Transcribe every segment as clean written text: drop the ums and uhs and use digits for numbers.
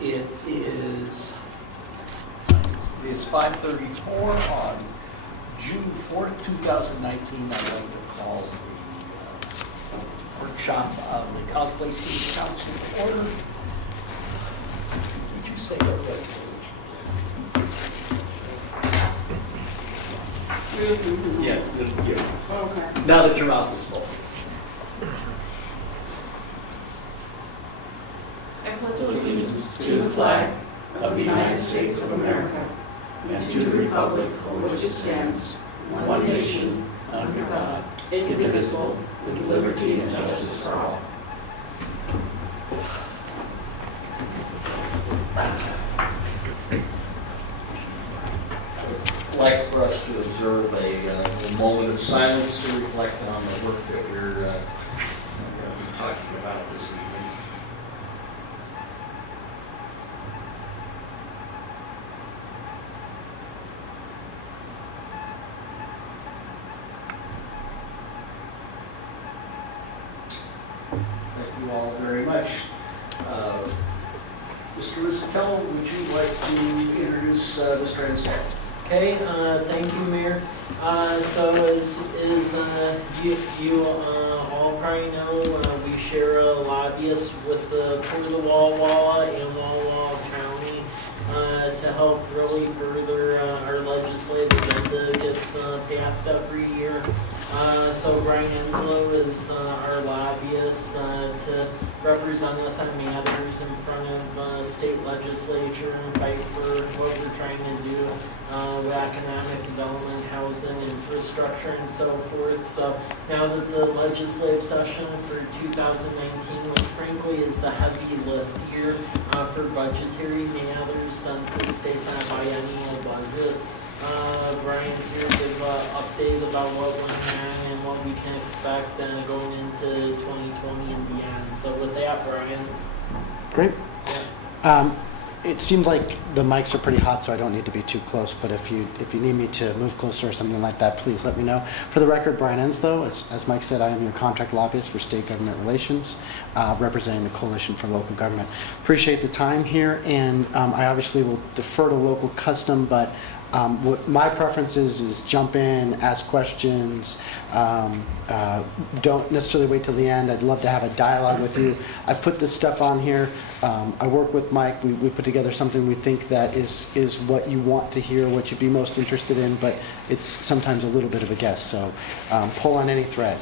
It is 5:34 on June 4th, 2019. I'd like to call the workshop of the Cosplay City Council to order. Would you say that right? Yeah. Okay. Now that your mouth is full. I pledge allegiance to the flag of the United States of America and to the republic for which it stands, one nation, under God, indivisible, with liberty and justice for all. I'd like for us to observe a moment of silence to reflect on the work that we're going to be talking about this evening. Thank you all very much. Mr. Risatello, would you like to introduce Mr. Enstad? Okay, thank you, Mayor. So as you all probably know, we share a lobbyist with the Port of the Walla Walla and Walla Walla County to help really further our legislative agenda gets passed every year. So Brian Enslow is our lobbyist to represent us on matters in front of state legislature and fight for what we're trying to do with economic development, housing, infrastructure, and so forth. So now that the legislative session for 2019, which frankly is the heavy lift year for budgetary matters since the state's on a biennial budget, Brian's here to give an update about what went on and what we can expect going into 2020 and beyond. So with that, Brian. Great. Yeah. It seems like the mics are pretty hot, so I don't need to be too close, but if you need me to move closer or something like that, please let me know. For the record, Brian Enslow, as Mike said, I am your contract lobbyist for state government relations, representing the Coalition for Local Government. Appreciate the time here, and I obviously will defer to local custom, but what my preference is jump in, ask questions, don't necessarily wait till the end. I'd love to have a dialogue with you. I put this stuff on here. I work with Mike. We put together something we think that is what you want to hear, what you'd be most interested in, but it's sometimes a little bit of a guess, so pull on any thread.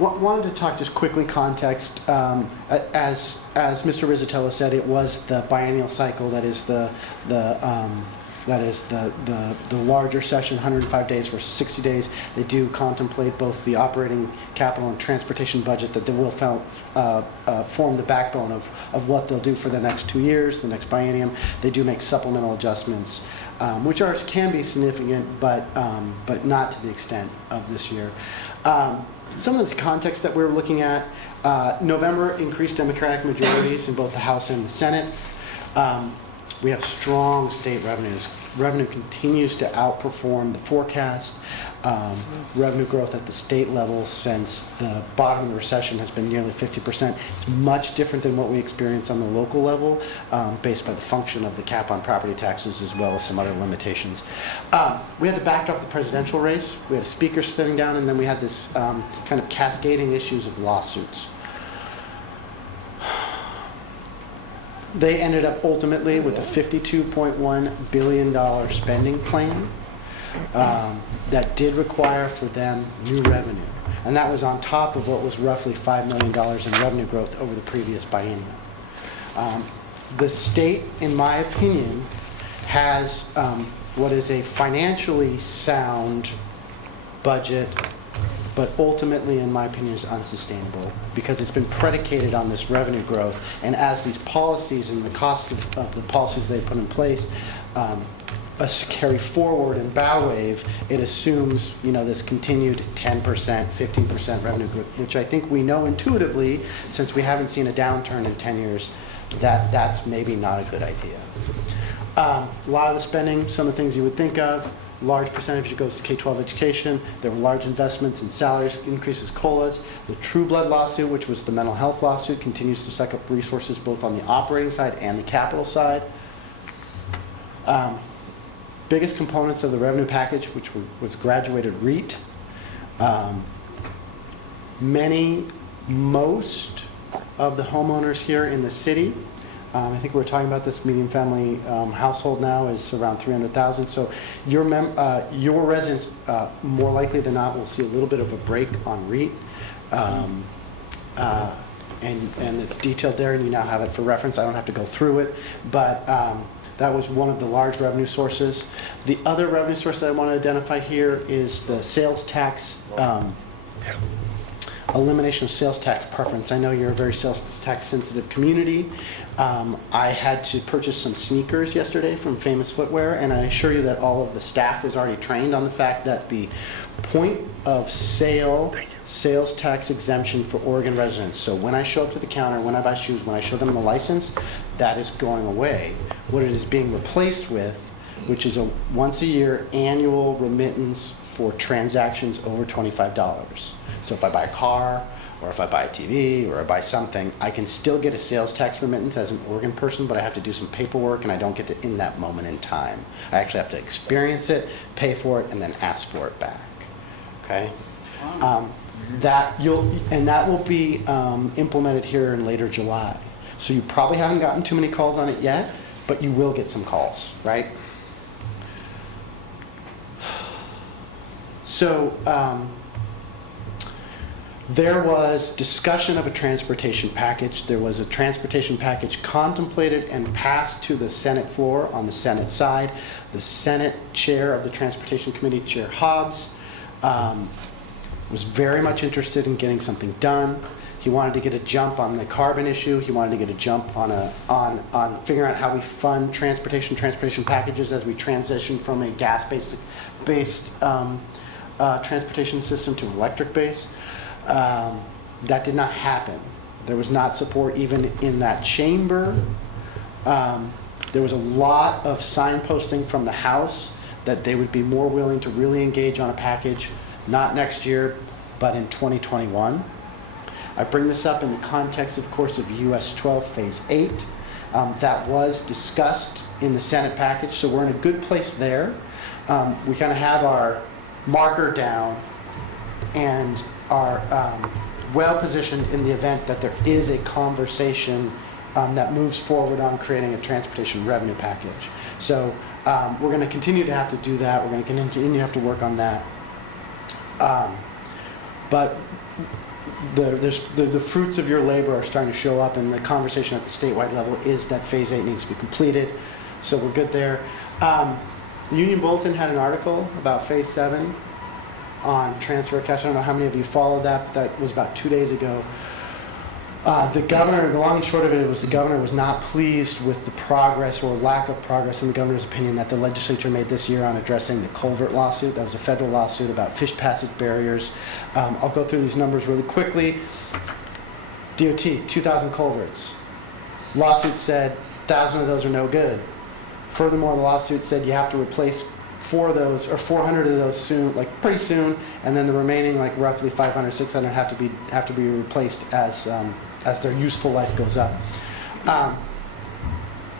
Wanted to talk just quickly context. As Mr. Rizzatello said, it was the biennial cycle that is the larger session, 105 days versus 60 days. They do contemplate both the operating capital and transportation budget that they will form the backbone of what they'll do for the next 2 years, the next biennium. They do make supplemental adjustments, which can be significant, but not to the extent of this year. Some of this context that we're looking at, November increased Democratic majorities in both the House and the Senate. We have strong state revenues. Revenue continues to outperform the forecast. Revenue growth at the state level since the bottom of the recession has been nearly 50%. It's much different than what we experience on the local level, based by the function of the cap on property taxes as well as some other limitations. We had the backdrop of the presidential race. We had a speaker sitting down, and then we had this kind of cascading issues of lawsuits. They ended up ultimately with a $52.1 billion spending plan that did require for them new revenue. And that was on top of what was roughly $5 million in revenue growth over the previous biennium. The state, in my opinion, has what is a financially sound budget, but ultimately, in my opinion, is unsustainable because it's been predicated on this revenue growth. And as these policies and the cost of the policies they put in place carry forward and bow wave, it assumes this continued 10%, 15% revenue growth, which I think we know intuitively, since we haven't seen a downturn in 10 years, that's maybe not a good idea. A lot of the spending, some of the things you would think of, large percentage goes to K-12 education. There were large investments in salaries, increases, COLAs. The True Blood lawsuit, which was the mental health lawsuit, continues to suck up resources both on the operating side and the capital side. Biggest components of the revenue package, which was graduated REIT. Most of the homeowners here in the city, I think we were talking about this median family household now is around 300,000. So your residents, more likely than not, will see a little bit of a break on REIT. And it's detailed there, and you now have it for reference. I don't have to go through it, but that was one of the large revenue sources. The other revenue source that I want to identify here is the sales tax, elimination of sales tax preference. I know you're a very sales tax sensitive community. I had to purchase some sneakers yesterday from Famous Footwear, and I assure you that all of the staff was already trained on the fact that the point of sale sales tax exemption for Oregon residents. So when I show up to the counter, when I buy shoes, when I show them the license, that is going away. What it is being replaced with, which is a once a year annual remittance for transactions over $25. So if I buy a car, or if I buy a TV, or I buy something, I can still get a sales tax remittance as an Oregon person, but I have to do some paperwork, and I don't get to in that moment in time. I actually have to experience it, pay for it, and then ask for it back. Okay? That will be implemented here in later July. So you probably haven't gotten too many calls on it yet, but you will get some calls, right? So there was discussion of a transportation package. There was a transportation package contemplated and passed to the Senate floor on the Senate side. The Senate chair of the Transportation Committee, Chair Hobbs, was very much interested in getting something done. He wanted to get a jump on the carbon issue. He wanted to get a jump on figuring out how we fund transportation packages as we transition from a gas-based transportation system to an electric base. That did not happen. There was not support even in that chamber. There was a lot of signposting from the House that they would be more willing to really engage on a package, not next year, but in 2021. I bring this up in the context, of course, of US 12 Phase 8. That was discussed in the Senate package, so we're in a good place there. We kind of have our marker down and are well positioned in the event that there is a conversation that moves forward on creating a transportation revenue package. So we're going to continue to have to do that. We're going to continue to have to work on that. But the fruits of your labor are starting to show up, and the conversation at the statewide level is that Phase 8 needs to be completed. So we're good there. The Union Bulletin had an article about Phase 7 on transfer of cash. I don't know how many of you followed that, but that was about 2 days ago. The governor, the long and short of it was the governor was not pleased with the progress or lack of progress, in the governor's opinion, that the legislature made this year on addressing the culvert lawsuit. That was a federal lawsuit about fish passage barriers. I'll go through these numbers really quickly. DOT, 2,000 culverts. Lawsuit said 1,000 of those are no good. Furthermore, the lawsuit said you have to replace 4 of those, or 400 of those soon, like pretty soon, and then the remaining, like roughly 500, 600, have to be replaced as their useful life goes up.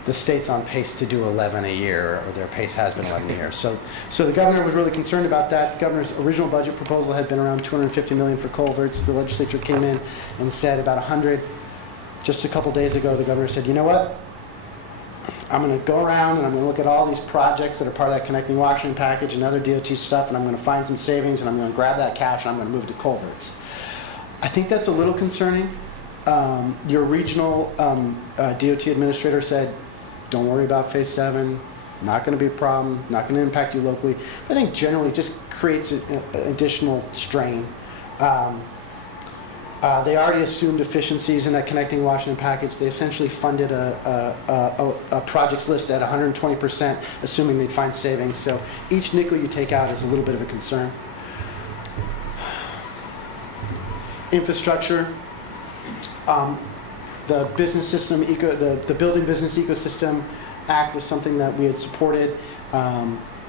The state's on pace to do 11 a year, or their pace has been 11 a year. So the governor was really concerned about that. The governor's original budget proposal had been around $250 million for culverts. The legislature came in and said about 100. Just a couple days ago, the governor said, you know what? I'm going to go around and I'm going to look at all these projects that are part of that Connecting Washington package and other DOT stuff, and I'm going to find some savings, and I'm going to grab that cash and I'm going to move to culverts. I think that's a little concerning. Your regional DOT administrator said, don't worry about Phase 7, not going to be a problem, not going to impact you locally. I think generally it just creates an additional strain. They already assumed efficiencies in that Connecting Washington package. They essentially funded a projects list at 120%, assuming they'd find savings. So each nickel you take out is a little bit of a concern. Infrastructure. The business system, the Building Business Ecosystem Act was something that we had supported.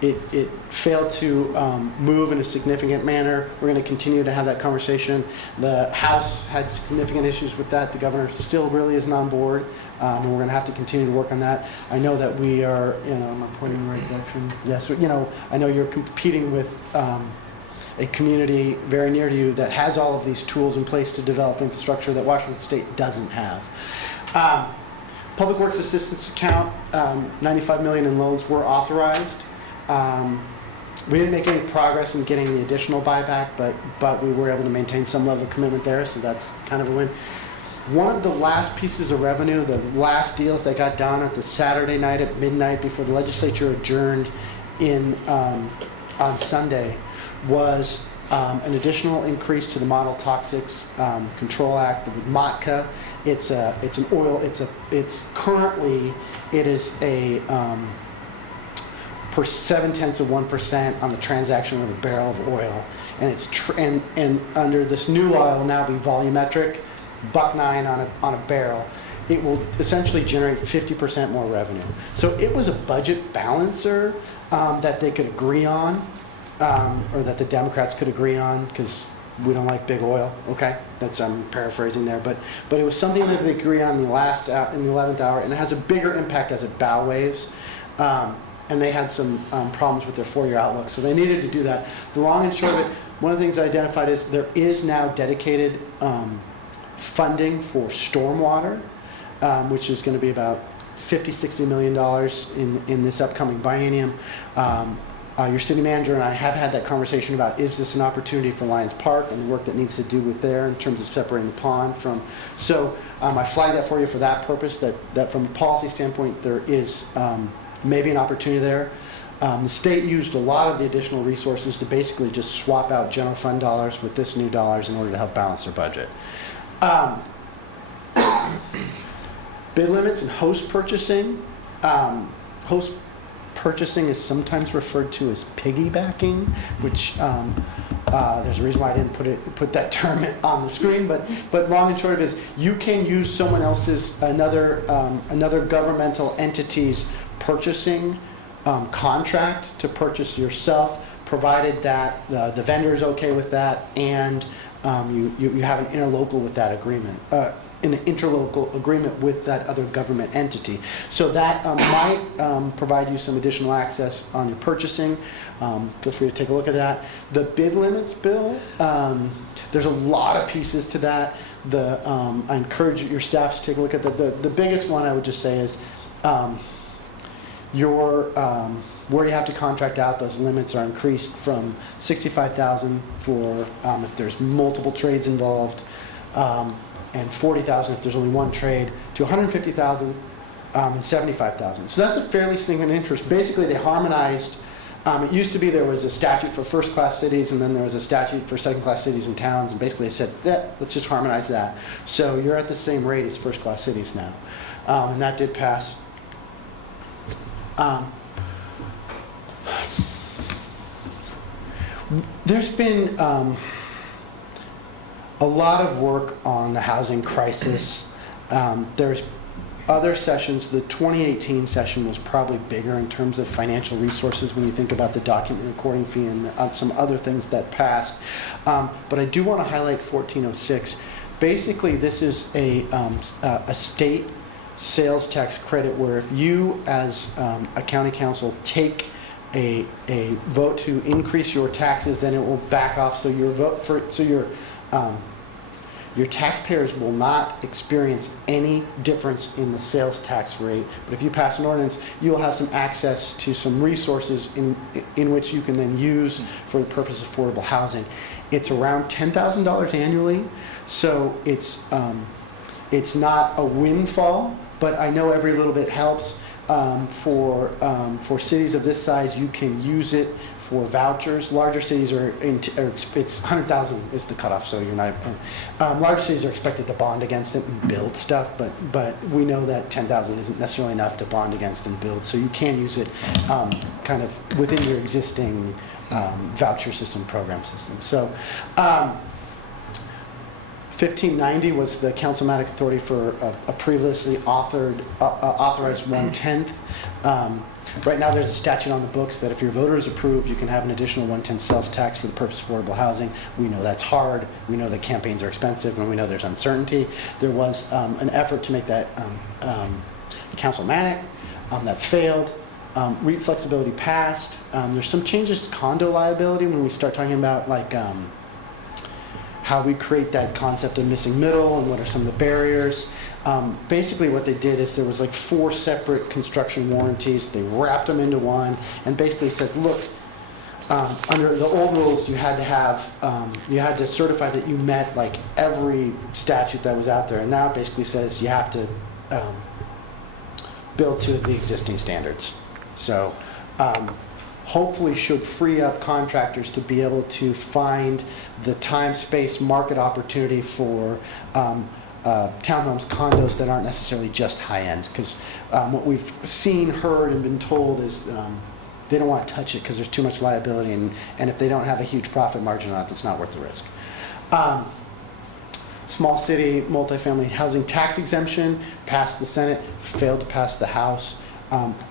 it failed to move in a significant manner. We're going to continue to have that conversation. The House had significant issues with that. The governor still really isn't on board, and we're going to have to continue to work on that. I know that we are, am I pointing in the right direction? Yes, I know you're competing with a community very near to you that has all of these tools in place to develop infrastructure that Washington State doesn't have. Public Works Assistance Account, $95 million in loans were authorized. We didn't make any progress in getting the additional buyback, but we were able to maintain some level of commitment there, so that's kind of a win. One of the last pieces of revenue, the last deals that got done at the Saturday night at midnight before the legislature adjourned on Sunday, was an additional increase to the Model Toxics Control Act with MOTCA. It's an oil. It's currently it is a per 0.7% on the transaction of a barrel of oil, and it's and under this new law, it will now be volumetric, $1.09 on a barrel. It will essentially generate 50% more revenue. So it was a budget balancer that they could agree on. Or that the Democrats could agree on, because we don't like big oil. Okay, I'm paraphrasing there, but it was something that they agree on in the 11th hour, and it has a bigger impact as it bow waves. And they had some problems with their 4-year outlook, so they needed to do that. The long and short of it, one of the things I identified is there is now dedicated funding for stormwater, which is going to be about $50-60 million in this upcoming biennium. Your city manager and I have had that conversation about, is this an opportunity for Lions Park and the work that needs to do with there in terms of separating the pond from. So I flagged that for you for that purpose, that from a policy standpoint there is maybe an opportunity there. The state used a lot of the additional resources to basically just swap out general fund dollars with this new dollars in order to help balance their budget. Bid limits and host purchasing. Host purchasing is sometimes referred to as piggybacking, which there's a reason why I didn't put that term on the screen, but long and short of it is you can use someone else's, another governmental entity's purchasing contract to purchase yourself, provided that the vendor is okay with that, and you have an interlocal with that agreement. In an interlocal agreement with that other government entity. So that might provide you some additional access on your purchasing. Feel free to take a look at that. The bid limits bill, there's a lot of pieces to that. I encourage your staff to take a look at that. The biggest one I would just say is where you have to contract out, those limits are increased from $65,000 for if there's multiple trades involved, and $40,000 if there's only one trade, to $150,000 and $75,000. So that's a fairly significant interest. Basically, they harmonized. It used to be there was a statute for first-class cities, and then there was a statute for second-class cities and towns, and basically they said, let's just harmonize that. So you're at the same rate as first-class cities now, and that did pass. There's been a lot of work on the housing crisis. There's other sessions. The 2018 session was probably bigger in terms of financial resources when you think about the document recording fee and some other things that passed. But I do want to highlight 1406. Basically, this is a state sales tax credit where if you, as a county council, take a vote to increase your taxes, then it will back off. So your taxpayers will not experience any difference in the sales tax rate. But if you pass an ordinance, you'll have some access to some resources in which you can then use for the purpose of affordable housing. It's around $10,000 annually, so it's not a windfall, but I know every little bit helps. For cities of this size, you can use it for vouchers. Larger cities it's 100,000 is the cutoff, so you're not. Larger cities are expected to bond against it and build stuff, but we know that 10,000 isn't necessarily enough to bond against and build. So you can use it kind of within your existing voucher system, program system. So 1590 was the councilmatic authority for a previously authorized 1/10. Right now, there's a statute on the books that if your voters approve, you can have an additional 1/10 sales tax for the purpose of affordable housing. We know that's hard. We know that campaigns are expensive, and we know there's uncertainty. There was an effort to make that councilmatic that failed. REIT flexibility passed. There's some changes to condo liability when we start talking about like how we create that concept of missing middle and what are some of the barriers. Basically what they did is there was like 4 separate construction warranties. They wrapped them into one and basically said, look, under the old rules, you had to certify that you met like every statute that was out there. And now it basically says you have to build to the existing standards. So hopefully should free up contractors to be able to find the time, space, market opportunity for townhomes, condos that aren't necessarily just high-end. Because what we've seen, heard, and been told is they don't want to touch it because there's too much liability, and if they don't have a huge profit margin on it, it's not worth the risk. Small city multifamily housing tax exemption passed the Senate, failed to pass the House.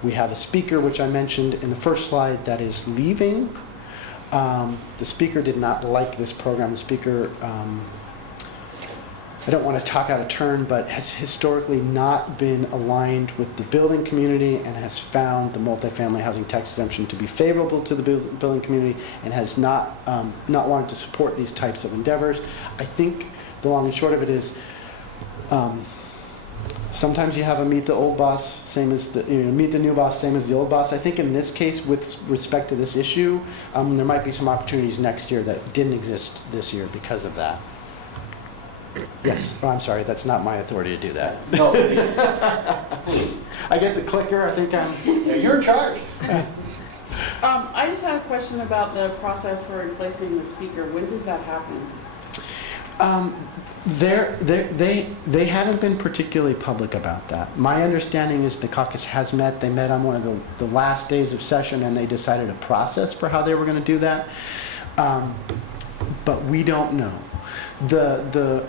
We have a speaker, which I mentioned in the first slide, that is leaving. The speaker did not like this program. The speaker, I don't want to talk out of turn, but has historically not been aligned with the building community and has found the multifamily housing tax exemption to be favorable to the building community and has not wanted to support these types of endeavors. I think the long and short of it is, sometimes you have a meet the old boss, same as meet the new boss, same as the old boss. I think in this case, with respect to this issue, there might be some opportunities next year that didn't exist this year because of that. Yes. Oh, I'm sorry, that's not my authority to do that. No, please. Please. I get the clicker. I think I'm. Yeah, you're in charge. I just had a question about the process for replacing the speaker. When does that happen? They haven't been particularly public about that. My understanding is the caucus has met. They met on one of the last days of session, and they decided a process for how they were going to do that. But we don't know. The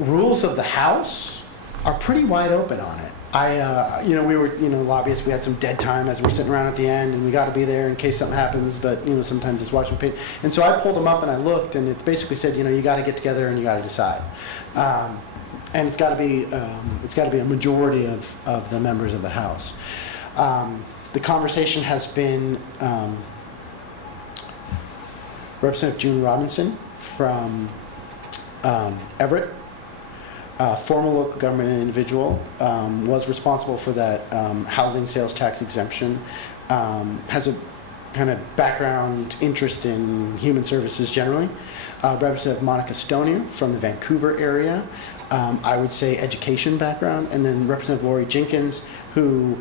rules of the House are pretty wide open on it. We were, lobbyists, we had some dead time as we're sitting around at the end, and we got to be there in case something happens, but, sometimes it's watching paper. And so I pulled them up and I looked, and it basically said, you got to get together and you got to decide. And it's got to be a majority of the members of the House. The conversation has been Representative June Robinson from Everett, former local government individual, was responsible for that housing sales tax exemption, has a kind of background interest in human services generally. Representative Monica Stonier from the Vancouver area, I would say education background, and then Representative Lori Jenkins, who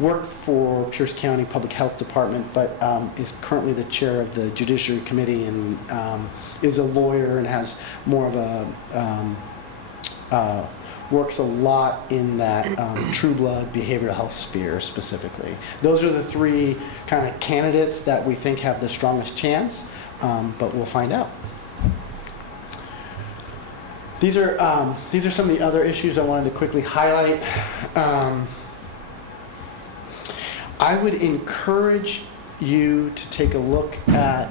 worked for Pierce County Public Health Department, but is currently the chair of the Judiciary Committee and is a lawyer and has more of a works a lot in that true blood behavioral health sphere specifically. Those are the 3 kind of candidates that we think have the strongest chance, but we'll find out. These are some of the other issues I wanted to quickly highlight. I would encourage you to take a look at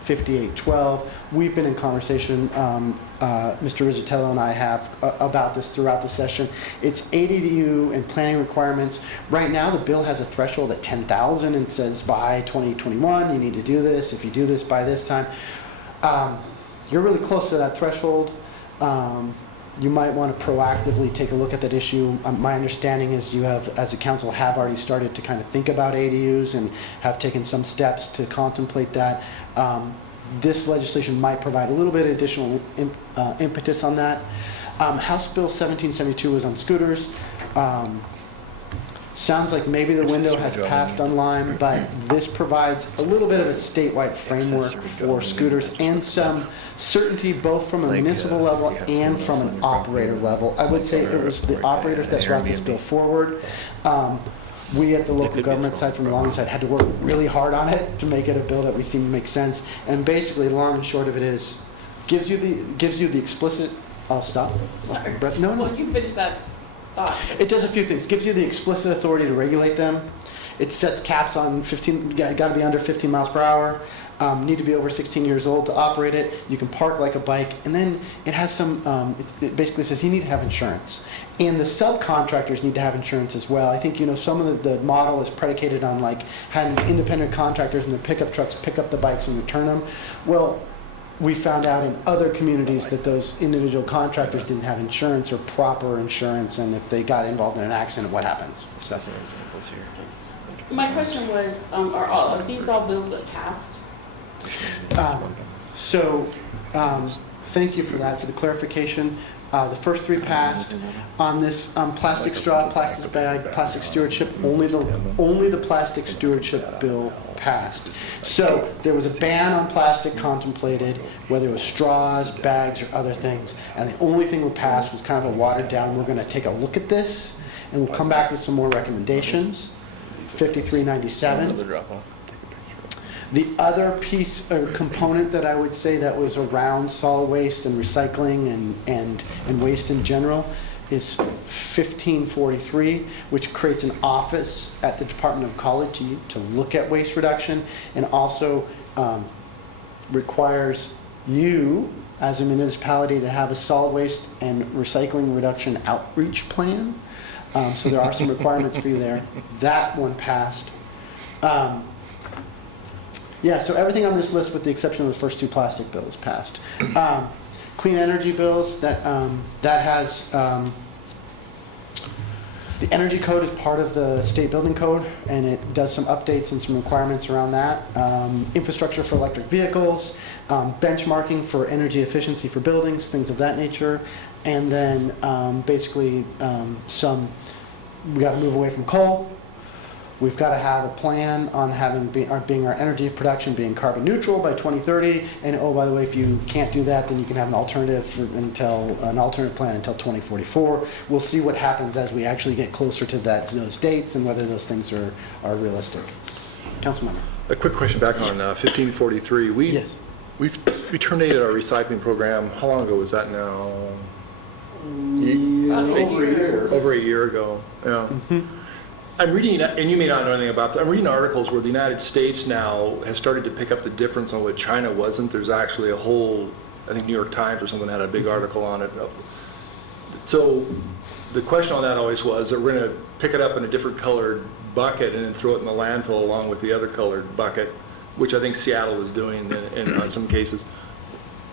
5812. We've been in conversation, Mr. Rizzatello and I have, about this throughout the session. It's ADU and planning requirements. Right now, the bill has a threshold at 10,000 and says by 2021, you need to do this. If you do this by this time, you're really close to that threshold. You might want to proactively take a look at that issue. My understanding is you have, as a council, have already started to kind of think about ADUs and have taken some steps to contemplate that. This legislation might provide a little bit of additional impetus on that. House Bill 1772 is on scooters. Sounds like maybe the window has passed on Lime, but this provides a little bit of a statewide framework for scooters and some certainty both from a municipal level and from an operator level. I would say it was the operators that brought this bill forward. we at the local could be a government small side, from the Longing side, had to work really hard on it to make it a bill that we seem to make sense. And basically, the long and short of it is, gives you the explicit, I'll stop. Sorry. No, no. Well, you finished that thought. It does a few things. Gives you the explicit authority to regulate them. It sets caps on 15, got to be under 15 miles per hour. Need to be over 16 years old to operate it. You can park like a bike. And then it has some, it basically says you need to have insurance. And the subcontractors need to have insurance as well. I think, some of the model is predicated on like having independent contractors in their pickup trucks pick up the bikes and return them. Well, we found out in other communities that those individual contractors didn't have insurance or proper insurance, and if they got involved in an accident, what happens? So, My question was, are these all bills that passed? Thank you for that, for the clarification. The first three passed. On this plastic straw, plastic bag, plastic stewardship, only the plastic stewardship bill passed. So there was a ban on plastic contemplated, whether it was straws, bags, or other things. And the only thing that passed was kind of a watered down, we're going to take a look at this, and we'll come back with some more recommendations. 5397. The other piece or component that I would say that was around solid waste and recycling and waste in general is 1543, which creates an office at the Department of Ecology to look at waste reduction, and also requires you as a municipality to have a solid waste and recycling reduction outreach plan. So there are some requirements for you there. That one passed. So everything on this list, with the exception of the first two plastic bills, passed. Clean energy bills, that has, the energy code is part of the state building code, and it does some updates and some requirements around that. Infrastructure for electric vehicles, benchmarking for energy efficiency for buildings, things of that nature. And then basically we got to move away from coal. We've got to have a plan on being our energy production being carbon neutral by 2030. And oh, by the way, if you can't do that, then you can have an alternative plan until 2044. We'll see what happens as we actually get closer to those dates and whether those things are realistic. Councilmember. A quick question back on 1543. Yes. We terminated our recycling program. How long ago was that now? Over a year ago. Yeah. Mm-hmm. I'm reading, and you may not know anything about this, I'm reading articles where the United States now has started to pick up the difference on what China wasn't. There's actually a whole, I think New York Times or something had a big article on it. So the question on that always was that we're going to pick it up in a different colored bucket and then throw it in the landfill along with the other colored bucket, which I think Seattle is doing in some cases.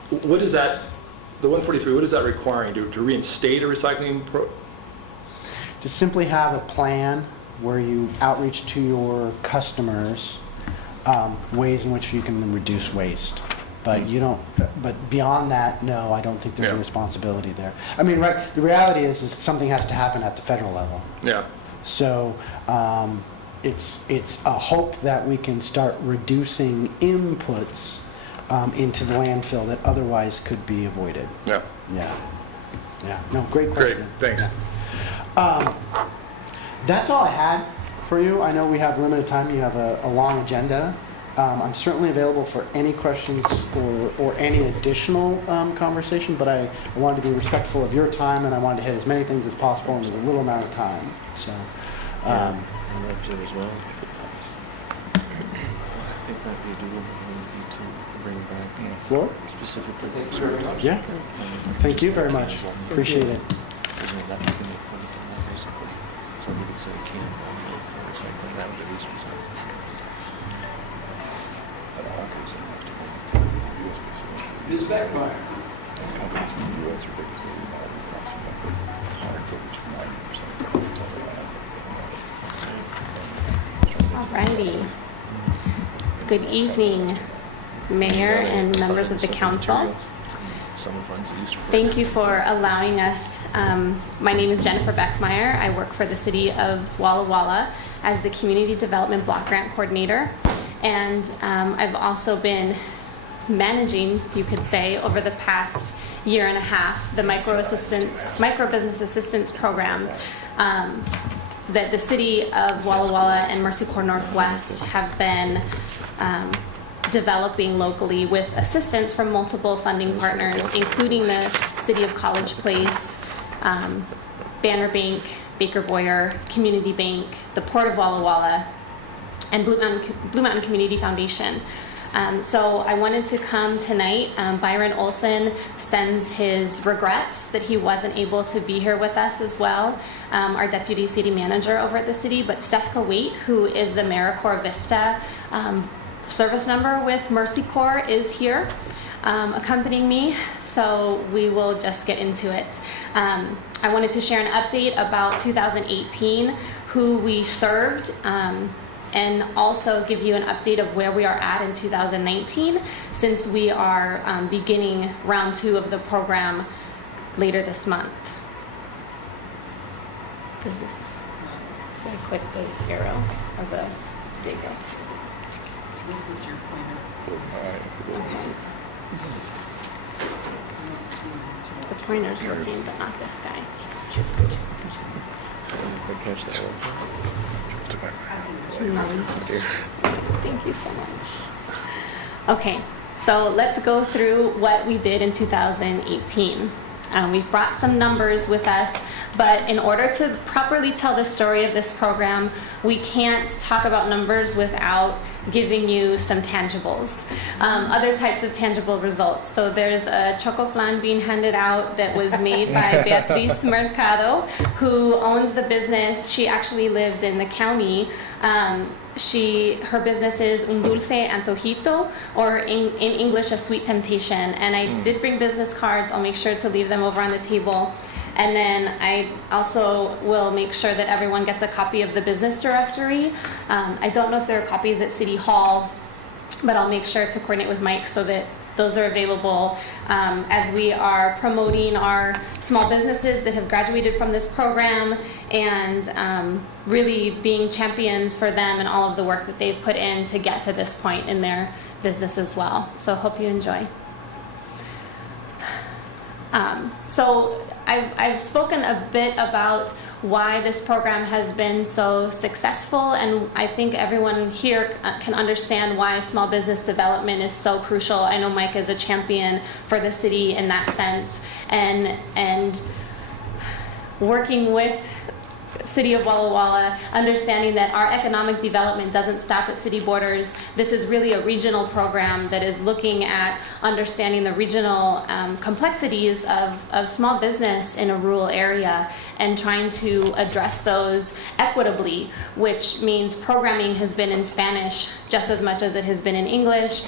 What is that, the 143, what is that requiring? To reinstate a recycling To simply have a plan where you outreach to your customers ways in which you can then reduce waste. But but beyond that, no, I don't think there's a responsibility there. I mean, right, the reality is something has to happen at the federal level. Yeah. So it's a hope that we can start reducing inputs into the landfill that otherwise could be avoided. Yeah. Yeah. No, great question. Great, thanks. Yeah. That's all I had for you. I know we have limited time. You have a long agenda. I'm certainly available for any questions or any additional conversation, but I wanted to be respectful of your time, and I wanted to hit as many things as possible in as little amount of time. So, I'd love to as well. I think might be doable. We need to bring back Floor? specifically certain topics. Yeah. Thank you very much. Appreciate it. Isn't that you can make money from that basically? So we could say cans on milk or something that would at least be something. Ms. Beckmeyer. Companies in the U.S. are big as the United States. Higher coverage of 90%. Alrighty. Good evening, Mayor and members of the council. Thank you for allowing us. My name is Jennifer Beckmeyer. I work for the City of Walla Walla as the Community Development Block Grant Coordinator. And I've also been managing, you could say, over the past year and a half, the Micro Business Assistance Program. that the city of Walla Walla and Mercy Corps Northwest have been developing locally with assistance from multiple funding partners, including the City of College Place, Banner Bank, Baker Boyer, Community Bank, the Port of Walla Walla, and Blue Mountain Community Foundation. So I wanted to come tonight. Byron Olson sends his regrets that he wasn't able to be here with us as well, our deputy city manager over at the city, but Stefka Waite, who is the AmeriCorps Vista service member with Mercy Corps, is here accompanying me, so we will just get into it. I wanted to share an update about 2018, who we served, and also give you an update of where we are at in 2019, since we are beginning round 2 of the program later this month. Should I click the arrow or the digger? This is your pointer. Okay. The pointer's working, but not this guy. Good catch that one. Nice. Thank you so much. Okay, so let's go through what we did in 2018. We've brought some numbers with us, but in order to properly tell the story of this program, we can't talk about numbers without giving you some tangibles, other types of tangible results. So there's a choco flan being handed out that was made by Beatriz Mercado, who owns the business. She actually lives in the county. Her business is Un Dulce Antojito, or in English, a sweet temptation. And I did bring business cards. I'll make sure to leave them over on the table. And then I also will make sure that everyone gets a copy of the business directory. I don't know if there are copies at City Hall, but I'll make sure to coordinate with Mike so that those are available as we are promoting our small businesses that have graduated from this program, and really being champions for them and all of the work that they've put in to get to this point in their business as well. So hope you enjoy. So I've spoken a bit about why this program has been so successful, and I think everyone here can understand why small business development is so crucial. I know Mike is a champion for the city in that sense, and working with City of Walla Walla, understanding that our economic development doesn't stop at city borders. This is really a regional program that is looking at understanding the regional complexities of small business in a rural area and trying to address those equitably, which means programming has been in Spanish just as much as it has been in English.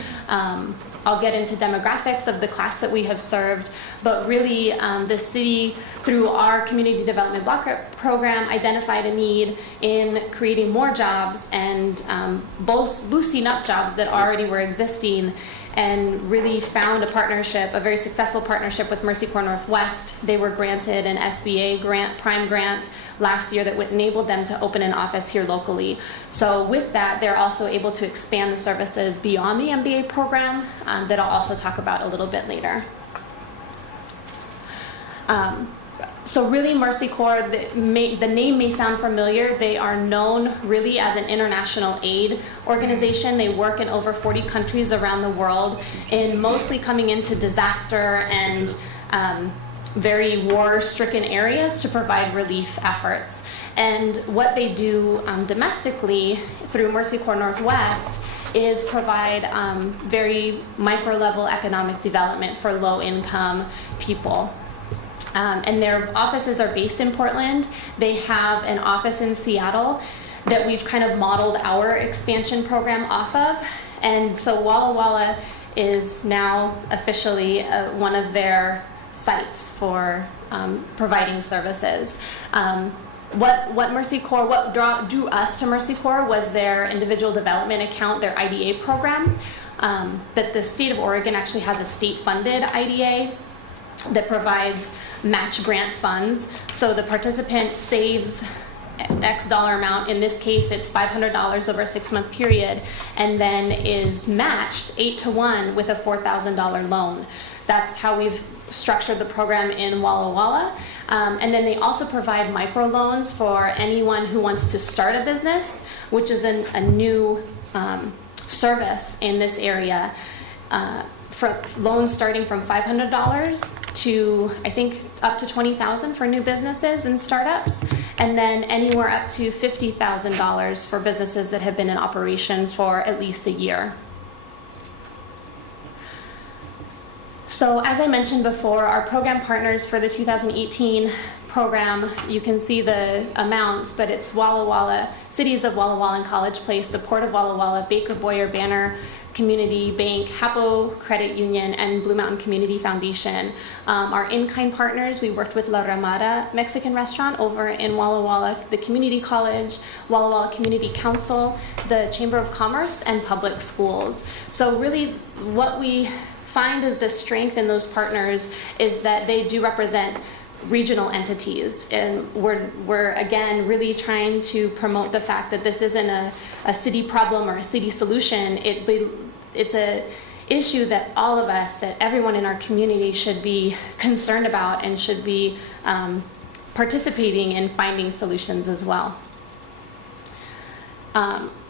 I'll get into demographics of the class that we have served, but really the city, through our community development block grant program, identified a need in creating more jobs and boosting up jobs that already were existing, and really found a partnership, a very successful partnership with Mercy Corps Northwest. They were granted an SBA grant, prime grant, last year that would enable them to open an office here locally. So with that, they're also able to expand the services beyond the MBA program that I'll also talk about a little bit later. So really, Mercy Corps, the name may sound familiar. They are known really as an international aid organization. They work in over 40 countries around the world, in mostly coming into disaster and very war-stricken areas to provide relief efforts. And what they do domestically through Mercy Corps Northwest is provide very micro-level economic development for low-income people. And their offices are based in Portland. They have an office in Seattle that we've kind of modeled our expansion program off of. And so Walla Walla is now officially one of their sites for providing services. What Mercy Corps, what drew us to Mercy Corps was their individual development account, their IDA program, that the state of Oregon actually has a state-funded IDA that provides match grant funds. So the participant saves X dollar amount. In this case, it's $500 over a 6-month period, and then is matched 8-to-1 with a $4,000 loan That's how we've structured the program in Walla Walla. And then they also provide microloans for anyone who wants to start a business, which is a new service in this area. For loans starting from $500 to, I think, up to $20,000 for new businesses and startups, and then anywhere up to $50,000 for businesses that have been in operation for at least a year. So as I mentioned before, our program partners for the 2018 program, you can see the amounts, but it's Walla Walla, cities of Walla Walla and College Place, the Port of Walla Walla, Baker Boyer Banner Community Bank, Hapo Credit Union, and Blue Mountain Community Foundation. Our in-kind partners, we worked with La Ramada Mexican Restaurant over in Walla Walla, the Community College, Walla Walla Community Council, the Chamber of Commerce, and public schools. So really what we find as the strength in those partners is that they do represent regional entities, and we're again really trying to promote the fact that this isn't a city problem or a city solution. It's a issue that all of us, that everyone in our community should be concerned about and should be participating in finding solutions as well.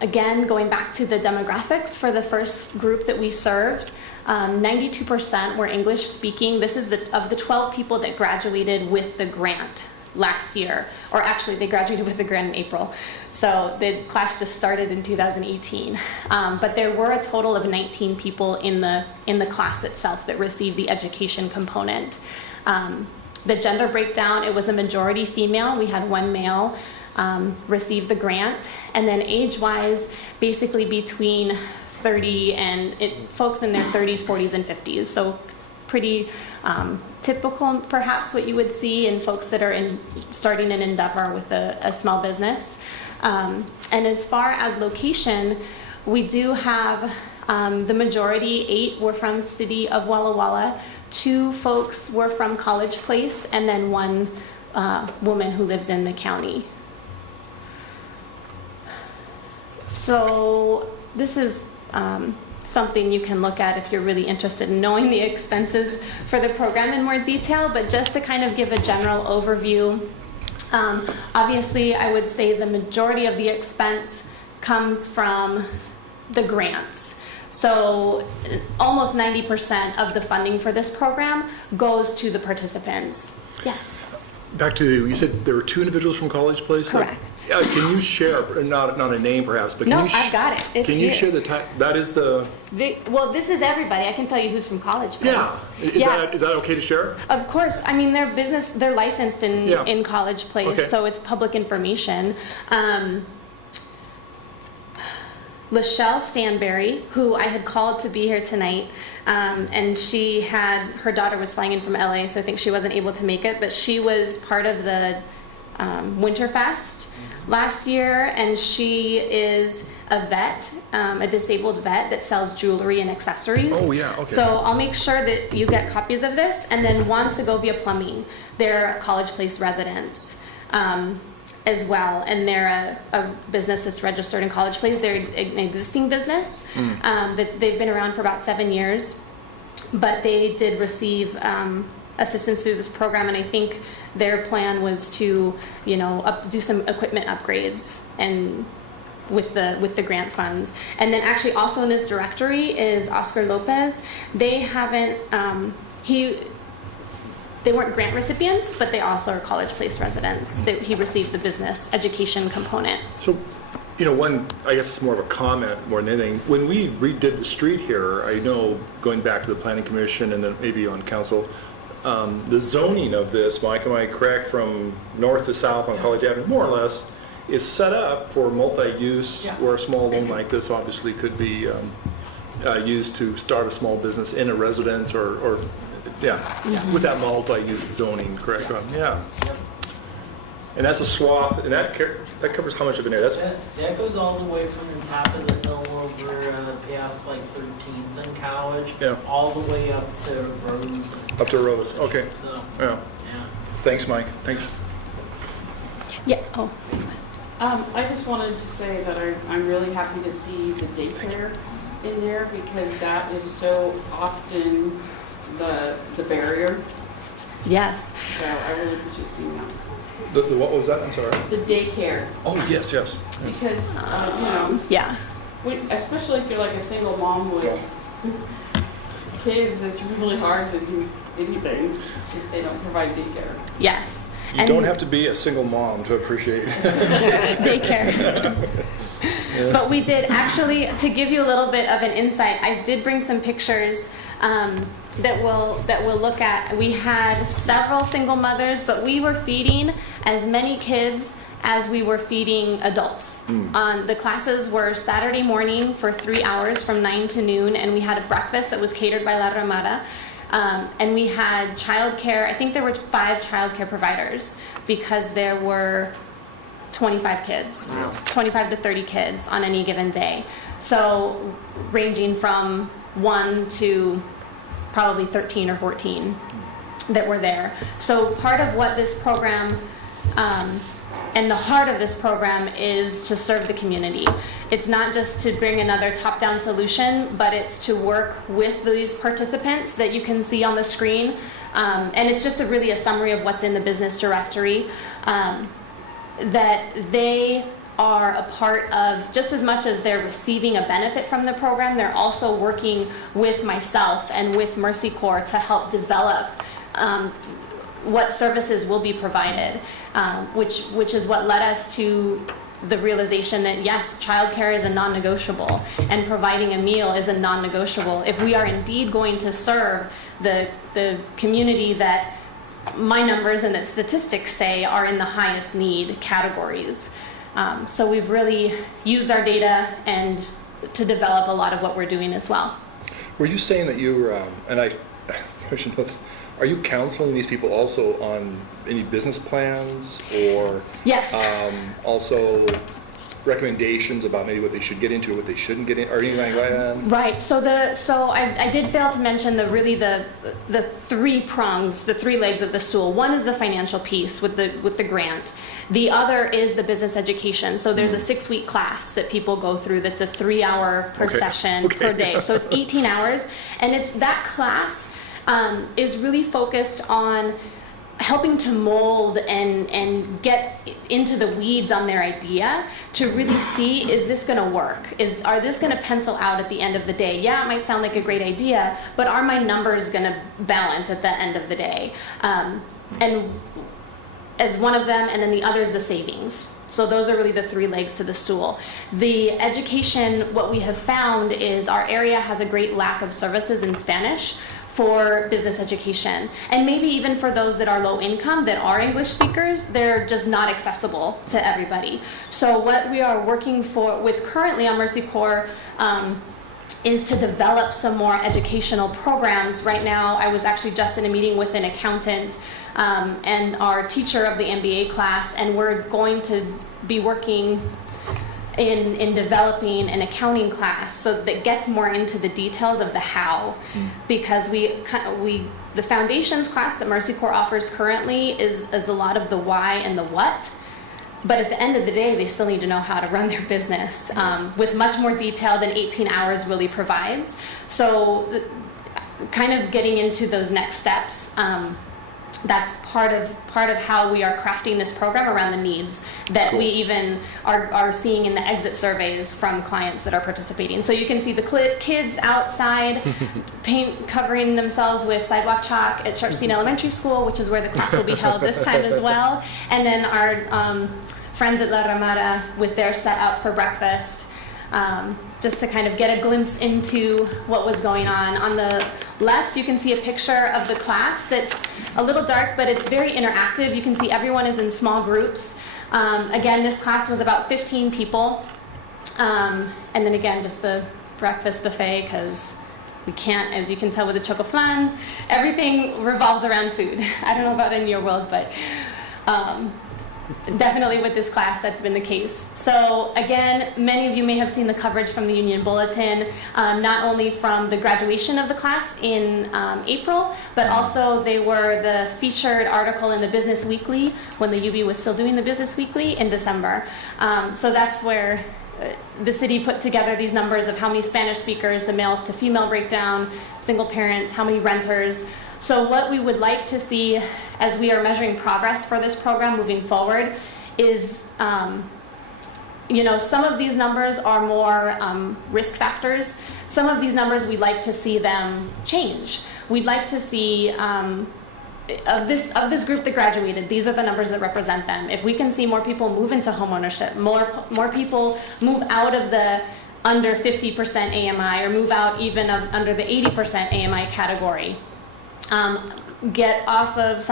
Again, going back to the demographics for the first group that we served, 92% were English speaking. This is of the 12 people that graduated with the grant last year, or actually they graduated with the grant in April. So the class just started in 2018. But there were a total of 19 people in the class itself that received the education component. The gender breakdown, it was a majority female. We had one male receive the grant. And then age-wise, basically between 30 and folks in their 30s, 40s, and 50s. So pretty typical, perhaps, what you would see in folks that are starting an endeavor with a small business. And as far as location, we do have the majority, 8 were from city of Walla Walla, 2 folks were from College Place, and then 1 woman who lives in the county. So this is something you can look at if you're really interested in knowing the expenses for the program in more detail, but just to kind of give a general overview, obviously I would say the majority of the expense comes from the grants. So almost 90% of the funding for this program goes to the participants. Yes. Back to, you said there were 2 individuals from College Place? Correct. Can you share, not a name perhaps, but No, can you I've got it. It's can you here. share the time? That is the... Well, this is everybody. I can tell you who's from College Place. Yeah. Is that okay to share? Of course. I mean, they're licensed in College Place, Okay. so it's public information. Lachelle Stanberry, who I had called to be here tonight, and her daughter was flying in from LA, so I think she wasn't able to make it, but she was part of the Winterfest last year, and she is a vet, a disabled vet that sells jewelry and accessories. Oh, yeah, okay. So I'll make sure that you get copies of this. And then Juan Segovia Plumbing, they're College Place residents as well, and they're a business that's registered in College Place. They're an existing business they've been around for about 7 years, but they did receive assistance through this program, and I think their plan was to, do some equipment upgrades and with the grant funds. And then actually also in this directory is Oscar Lopez. They haven't they weren't grant recipients, but they also are College Place residents. He received the business education component. So, one, I guess it's more of a comment more than anything. When we redid the street here, I know, going back to the Planning Commission and then maybe on council, the zoning of this, Mike, am I correct, from north to south on College Avenue, more or less, is set up for multi-use, where a small loan like this obviously could be used to start a small business in a residence or with that multi-use zoning, correct? Yeah. And that's a swath, and that covers how much of an area? That goes all the way from the top of the hill over past like 13th and College, all the way up to Rose. Up to Rose, okay. So, Yeah. Thanks, Mike. Thanks. Yeah. Oh. I just wanted to say that I'm really happy to see the daycare in there, because that is so often the barrier. Yes. So I really appreciate seeing that. The what was that? I'm sorry. The daycare, Oh, yes, yes. because, you know, Yeah. especially if you're like a single mom with kids, it's really hard to do anything if they don't provide daycare. Yes. You don't have to be a single mom to appreciate Daycare. But we did actually, to give you a little bit of an insight, I did bring some pictures that we'll look at. We had several single mothers, but we were feeding as many kids as we were feeding adults. The classes were Saturday morning for 3 hours from 9 to noon, and we had a breakfast that was catered by La Ramada. And we had childcare. I think there were 5 childcare providers because there were 25 kids, 25 to 30 kids on any given day. So ranging from 1 to probably 13 or 14 that were there. So part of what this program and the heart of this program is to serve the community. It's not just to bring another top-down solution, but it's to work with these participants that you can see on the screen. And it's just really a summary of what's in the business directory. That they are a part of, just as much as they're receiving a benefit from the program, they're also working with myself and with Mercy Corps to help develop what services will be provided, which is what led us to the realization that yes, childcare is a non-negotiable and providing a meal is a non-negotiable if we are indeed going to serve the community that my numbers and the statistics say are in the highest need categories. So we've really used our data and to develop a lot of what we're doing as well. Were you saying that you were, and I should know this, are you counseling these people also on any business plans or Yes. Also recommendations about maybe what they should get into or what they shouldn't get in, or anything like that? Right. So I did fail to mention the 3 prongs, the 3 legs of the stool. One is the financial piece with the grant. The other is the business education. So there's a 6-week class that people go through that's a 3-hour per session per day. So it's 18 hours, and it's that class is really focused on helping to mold and get into the weeds on their idea to really see, is this going to work? Are this going to pencil out at the end of the day? Yeah, it might sound like a great idea, but are my numbers going to balance at the end of the day? And as one of them, and then the other is the savings. So those are really the 3 legs to the stool. The education, what we have found is our area has a great lack of services in Spanish for business education. And maybe even for those that are low income, that are English speakers, they're just not accessible to everybody. So what we are working with currently on Mercy Corps is to develop some more educational programs. Right now, I was actually just in a meeting with an accountant and our teacher of the MBA class, and we're going to be working in developing an accounting class so that gets more into the details of the how, because the foundations class that Mercy Corps offers currently is a lot of the why and the what. But at the end of the day, they still need to know how to run their business with much more detail than 18 hours really provides. So kind of getting into those next steps, that's part of how we are crafting this program around the needs that we even are seeing in the exit surveys from clients that are participating. So you can see the kids outside covering themselves with sidewalk chalk at Sharpstein Elementary School, which is where the class will be held this time as well. And then our friends at La Ramada with their set up for breakfast. Just to kind of get a glimpse into what was going on. On the left, you can see a picture of the class that's a little dark, but it's very interactive. You can see everyone is in small groups. Again, this class was about 15 people. And then again, just the breakfast buffet, because we can't, as you can tell with the choco flan, everything revolves around food. I don't know about in your world, but definitely with this class, that's been the case. So again, many of you may have seen the coverage from the Union Bulletin, not only from the graduation of the class in April, but also they were the featured article in the Business Weekly when the UB was still doing the Business Weekly in December. So that's where the city put together these numbers of how many Spanish speakers, the male to female breakdown, single parents, how many renters. So what we would like to see as we are measuring progress for this program moving forward is, some of these numbers are more risk factors. Some of these numbers we'd like to see them change. We'd like to see of this group that graduated, these are the numbers that represent them. If we can see more people move into homeownership, more people move out of the under 50% AMI or move out even of under the 80% AMI category, get off of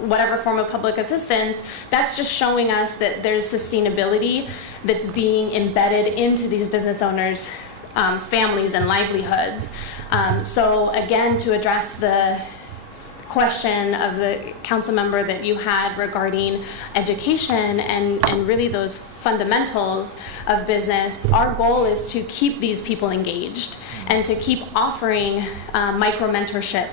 whatever form of public assistance, that's just showing us that there's sustainability that's being embedded into these business owners' families and livelihoods. So again, to address the question of the council member that you had regarding education and really those fundamentals of business, our goal is to keep these people engaged and to keep offering micro-mentorship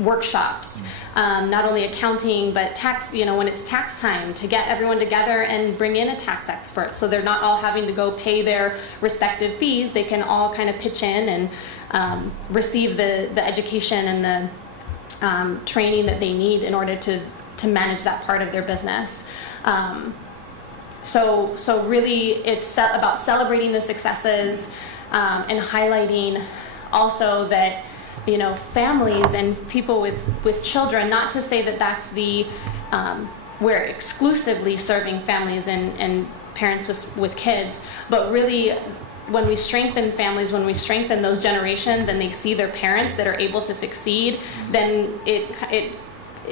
workshops, not only accounting, but tax, when it's tax time, to get everyone together and bring in a tax expert so they're not all having to go pay their respective fees. They can all kind of pitch in and receive the education and the training that they need in order to manage that part of their business. So really it's about celebrating the successes and highlighting also that families and people with children, not to say that that's we're exclusively serving families and parents with kids, but really when we strengthen families, when we strengthen those generations and they see their parents that are able to succeed, then it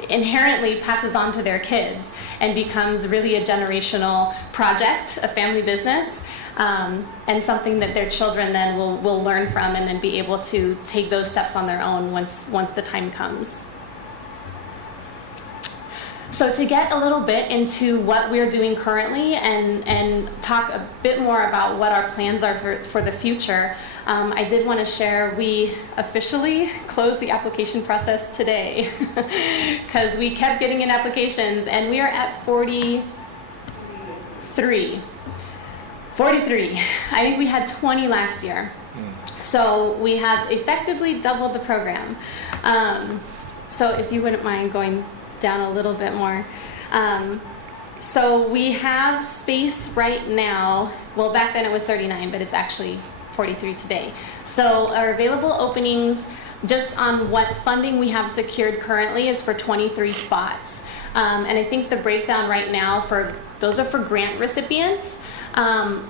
inherently passes on to their kids and becomes really a generational project, a family business, and something that their children then will learn from and then be able to take those steps on their own once the time comes. So to get a little bit into what we're doing currently and talk a bit more about what our plans are for the future, I did want to share we officially closed the application process today because we kept getting in applications and we are at 43. I think we had 20 last year. So we have effectively doubled the program. So if you wouldn't mind going down a little bit more. So we have space right now. Well, back then it was 39, but it's actually 43 today. So our available openings, just on what funding we have secured currently, is for 23 spots. And I think the breakdown right now those are for grant recipients.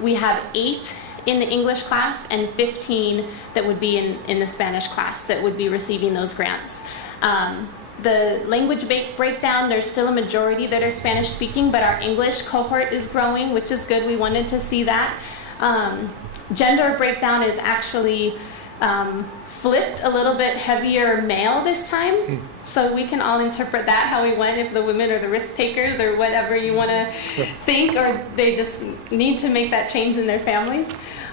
We have 8 in the English class and 15 that would be in the Spanish class that would be receiving those grants. The language breakdown, there's still a majority that are Spanish speaking, but our English cohort is growing, which is good. We wanted to see that. Gender breakdown is actually flipped a little bit heavier male this time. So we can all interpret that how we want, if the women are the risk takers or whatever you want to think, or they just need to make that change in their families.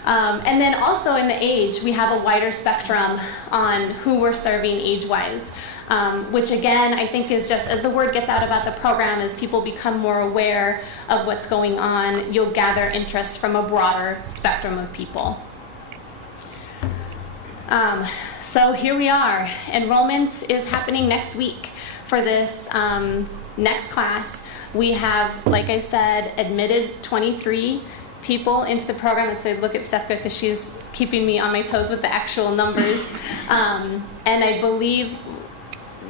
And then also in the age, we have a wider spectrum on who we're serving age-wise. Which again, I think is just, as the word gets out about the program, as people become more aware of what's going on, you'll gather interest from a broader spectrum of people. So here we are. Enrollment is happening next week for this next class. We have, like I said, admitted 23 people into the program. And so look at Stefka because she's keeping me on my toes with the actual numbers. And I believe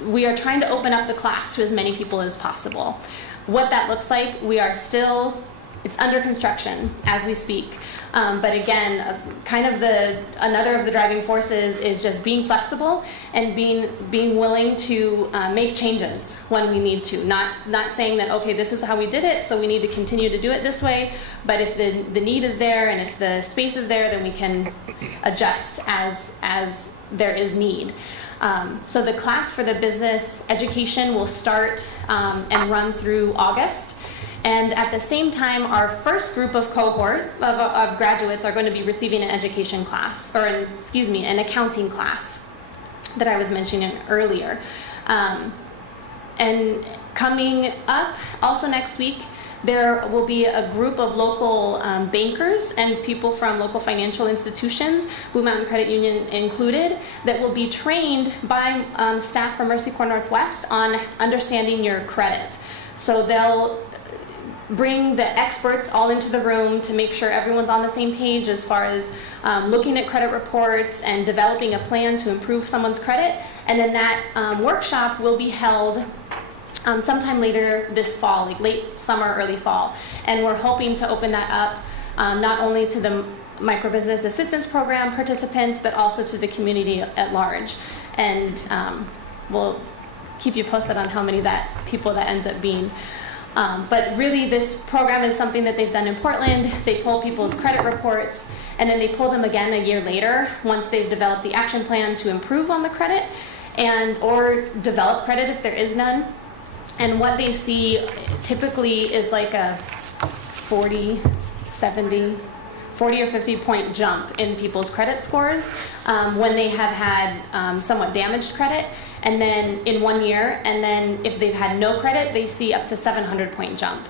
we are trying to open up the class to as many people as possible. What that looks like, it's under construction as we speak. But again, another of the driving forces is just being flexible and being willing to make changes when we need to. Not saying that, okay, this is how we did it, so we need to continue to do it this way. But if the need is there and if the space is there, then we can adjust as there is need. So the class for the business education will start and run through August. And at the same time, our first group of cohort of graduates are going to be receiving an education class, or an accounting class that I was mentioning earlier. And coming up also next week, there will be a group of local bankers and people from local financial institutions, Blue Mountain Credit Union included, that will be trained by staff from Mercy Corps Northwest on understanding your credit. So they'll bring the experts all into the room to make sure everyone's on the same page as far as looking at credit reports and developing a plan to improve someone's credit. And then that workshop will be held sometime later this fall, like late summer, early fall. And we're hoping to open that up not only to the Microbusiness Assistance Program participants, but also to the community at large. And we'll keep you posted on how many people that ends up being. But really, this program is something that they've done in Portland. They pull people's credit reports, and then they pull them again a year later once they've developed the action plan to improve on the credit or develop credit if there is none. And what they see typically is like a 40 or 50 point jump in people's credit scores when they have had somewhat damaged credit, and then in 1 year, and then if they've had no credit, they see up to 700 point jump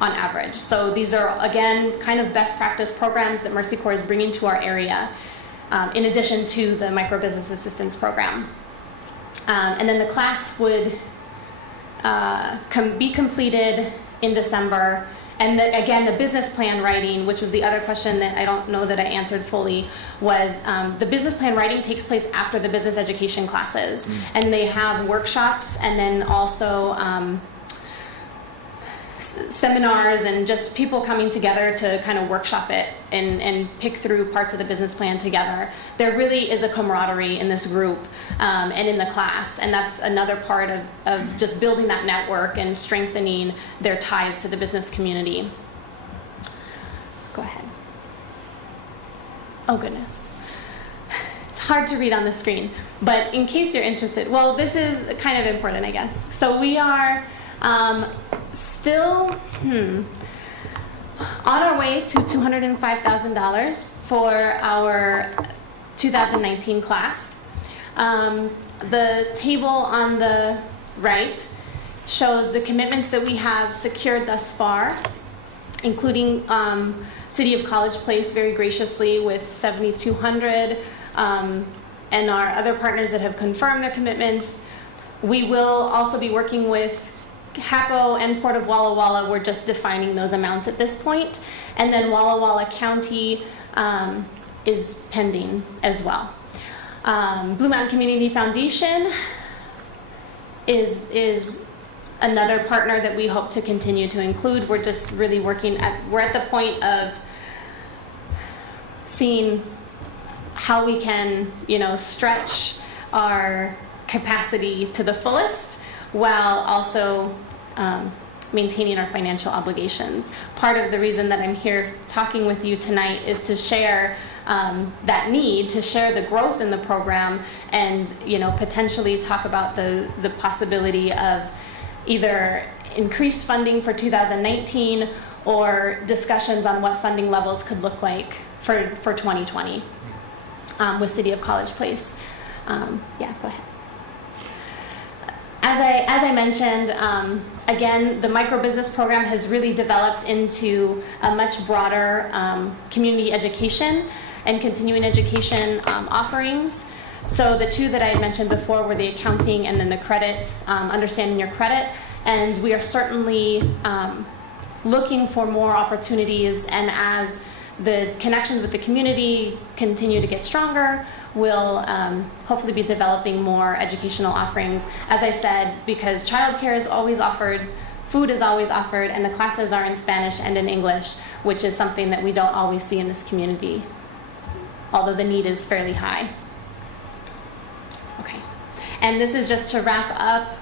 on average. So these are, again, kind of best practice programs that Mercy Corps is bringing to our area in addition to the Microbusiness Assistance Program. And then the class would be completed in December. And again, the business plan writing, which was the other question that I don't know that I answered fully, was the business plan writing takes place after the business education classes. And they have workshops and then also seminars and just people coming together to kind of workshop it and pick through parts of the business plan together. There really is a camaraderie in this group and in the class, and that's another part of just building that network and strengthening their ties to the business community. Go ahead. Oh goodness. It's hard to read on the screen, but in case you're interested, well, this is kind of important, I guess. So we are still on our way to $205,000 for our 2019 class. The table on the right shows the commitments that we have secured thus far, including City of College Place very graciously with $7,200, and our other partners that have confirmed their commitments. We will also be working with HAPO and Port of Walla Walla. We're just defining those amounts at this point. And then Walla Walla County is pending as well. Blue Mountain Community Foundation is another partner that we hope to continue to include. We're just really we're at the point of seeing how we can, stretch our capacity to the fullest while also maintaining our financial obligations. Part of the reason that I'm here talking with you tonight is to share that need, to share the growth in the program, and potentially talk about the possibility of either increased funding for 2019 or discussions on what funding levels could look like for 2020 with City of College Place. Yeah, go ahead. As I mentioned, again, the microbusiness program has really developed into a much broader community education and continuing education offerings. So the two that I had mentioned before were the accounting and then the credit, understanding your credit. And we are certainly looking for more opportunities, and as the connections with the community continue to get stronger, we'll hopefully be developing more educational offerings. As I said, because childcare is always offered, food is always offered, and the classes are in Spanish and in English, which is something that we don't always see in this community, although the need is fairly high. Okay, and this is just to wrap up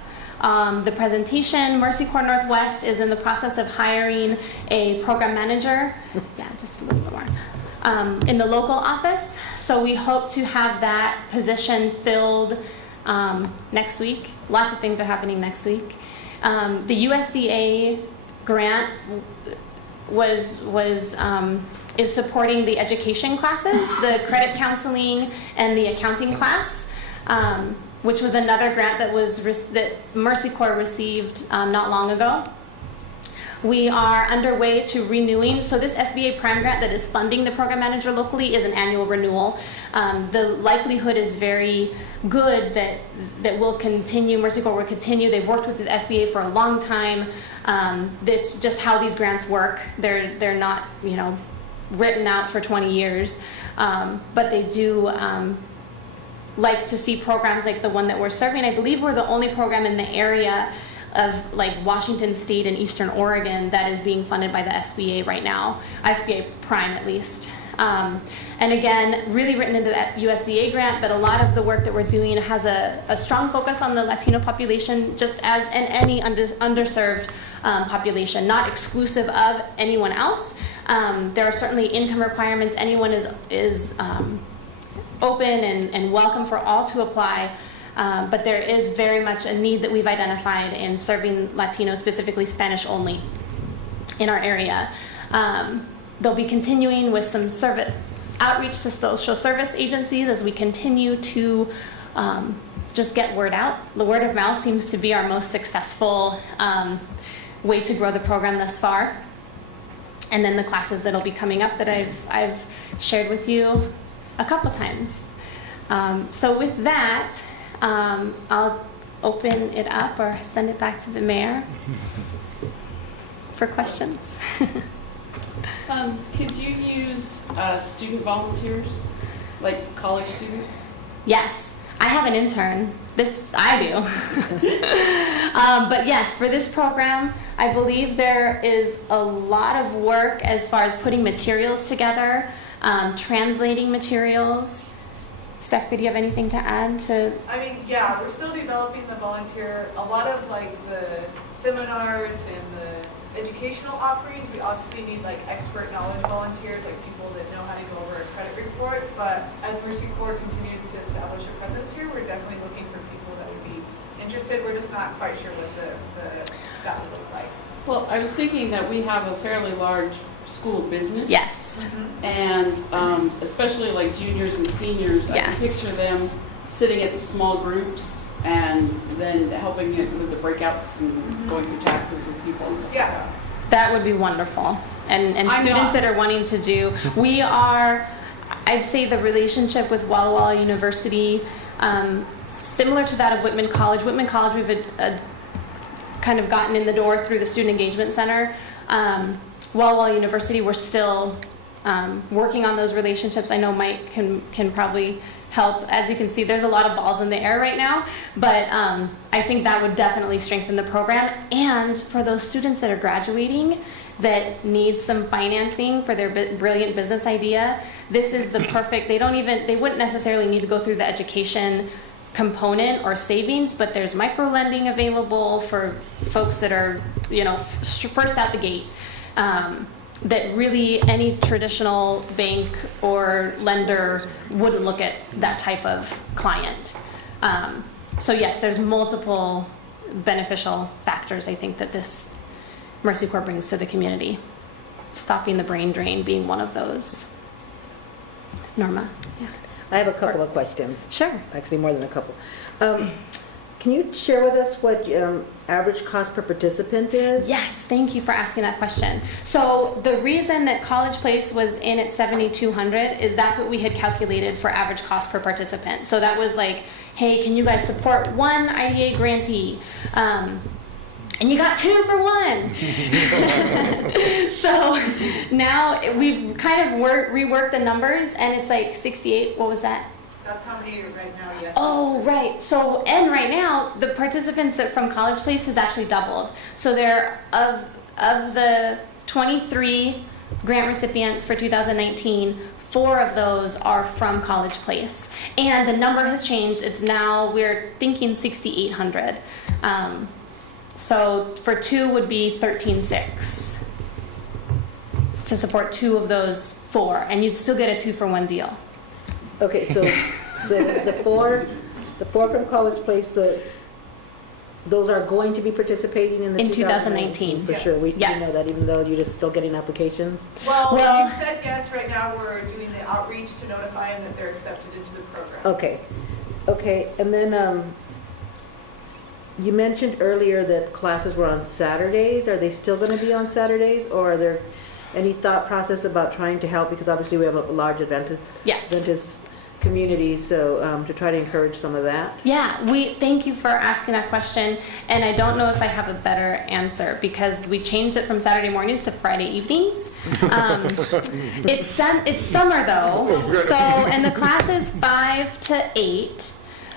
the presentation. Mercy Corps Northwest is in the process of hiring a program manager. Yeah, just a little bit more. In the local office. So we hope to have that position filled next week. Lots of things are happening next week. The USDA grant is supporting the education classes, the credit counseling and the accounting class, which was another grant that Mercy Corps received not long ago. We are underway to renewing, so this SBA Prime grant that is funding the program manager locally is an annual renewal. The likelihood is very good that we'll continue, Mercy Corps will continue. They've worked with the SBA for a long time. That's just how these grants work. They're not, written out for 20 years, but they do like to see programs like the one that we're serving. I believe we're the only program in the area of like Washington State and Eastern Oregon that is being funded by the SBA right now, SBA Prime at least. And again, really written into that USDA grant, but a lot of the work that we're doing has a strong focus on the Latino population, just as in any underserved population, not exclusive of anyone else. There are certainly income requirements. Anyone is open and welcome for all to apply. But there is very much a need that we've identified in serving Latino, specifically Spanish only, in our area. They'll be continuing with some outreach to social service agencies as we continue to just get word out. The word of mouth seems to be our most successful way to grow the program thus far. And then the classes that'll be coming up that I've shared with you a couple times. So with that, I'll open it up or send it back to the mayor for questions. Could you use student volunteers, like college students? Yes, I have an intern. This I do. But yes, for this program, I believe there is a lot of work as far as putting materials together, translating materials. Steph, do you have anything to add to? I mean, yeah, we're still developing the volunteer. A lot of like the seminars and the educational offerings, we obviously need like expert knowledge volunteers, like people that know how to go over a credit report. But as Mercy Corps continues to establish a presence here, we're definitely looking for people that would be interested. We're just not quite sure what that would look like. Well, I was thinking that we have a fairly large school business. Yes. And especially like juniors and seniors, I Yes. can picture them sitting at small groups and then helping it with the breakouts and going through taxes with people and stuff like Yeah. that. That would be wonderful. And I'm students not. that are wanting to do, we are, I'd say the relationship with Walla Walla University, similar to that of Whitman College. Whitman College, we've kind of gotten in the door through the Student Engagement Center. Walla Walla University, we're still working on those relationships. I know Mike can probably help. As you can see, there's a lot of balls in the air right now, but I think that would definitely strengthen the program. And for those students that are graduating that need some financing for their brilliant business idea, this is the perfect, they wouldn't necessarily need to go through the education component or savings, but there's micro lending available for folks that are, first out the gate. That really any traditional bank or lender wouldn't look at that type of client. So yes, there's multiple beneficial factors I think that this Mercy Corps brings to the community. Stopping the brain drain being one of those. Norma? Yeah. I have a couple of questions, Sure. actually more than a couple. Can you share with us what average cost per participant is? Yes, thank you for asking that question. So the reason that College Place was in at $7,200 is that's what we had calculated for average cost per participant. So that was like, hey, can you guys support one IDA grantee? And you got 2 for 1. So now we've kind of reworked the numbers and it's like 68, what was that? That's how many right now, yes. Oh, right. So, and right now, the participants that from College Place has actually doubled. So there, of the 23 grant recipients for 2019, 4 of those are from College Place. And the number has changed. It's now, we're thinking 6,800. So for 2 would be 13,600 to support 2 of those 4. And you'd still get a 2 for 1 deal. Okay, so the four from College Place, those are going to be participating in the In 2019? 2019. For sure, we Yeah. know that, even though you're just still getting applications? Well, Well- you said yes, right now we're doing the outreach to notify them that they're accepted into the program. Okay, and then You mentioned earlier that classes were on Saturdays. Are they still going to be on Saturdays, or are there any thought process about trying to help? Because obviously we have a large Yes. Adventist community, so to try to encourage some of that. Yeah, thank you for asking that question, and I don't know if I have a better answer because we changed it from Saturday mornings to Friday evenings. It's summer though, so and the class is 5 to 8.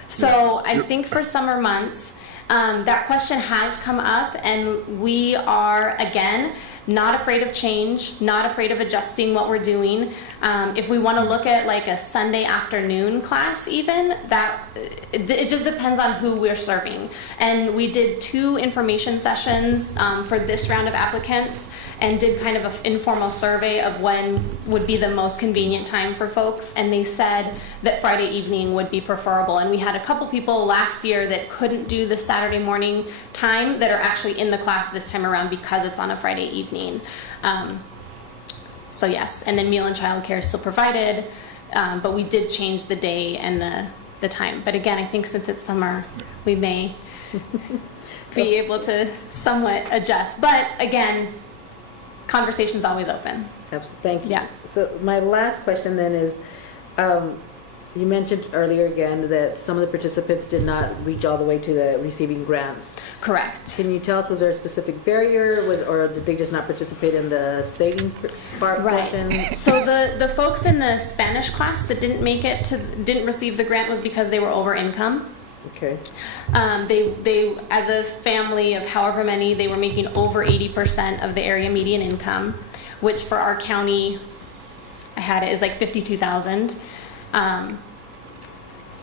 So I think for summer months, that question has come up, and we are again not afraid of change, not afraid of adjusting what we're doing. If we want to look at like a Sunday afternoon class even, that it just depends on who we're serving. And we did 2 information sessions for this round of applicants and did kind of an informal survey of when would be the most convenient time for folks. And they said that Friday evening would be preferable. And we had a couple people last year that couldn't do the Saturday morning time that are actually in the class this time around because it's on a Friday evening. So yes, and then meal and childcare is still provided, but we did change the day and the time. But again, I think since it's summer, we may be able to somewhat adjust. But again, conversation's always open. Thank you. Yeah. So my last question then is, you mentioned earlier again that some of the participants did not reach all the way to the receiving grants. Correct. Can you tell us, was there a specific barrier, or did they just not participate in the savings part portion? Right. So the folks in the Spanish class that didn't receive the grant was because they were over income. Okay. They as a family of however many, they were making over 80% of the area median income, which for our county, I had it, is like 52,000.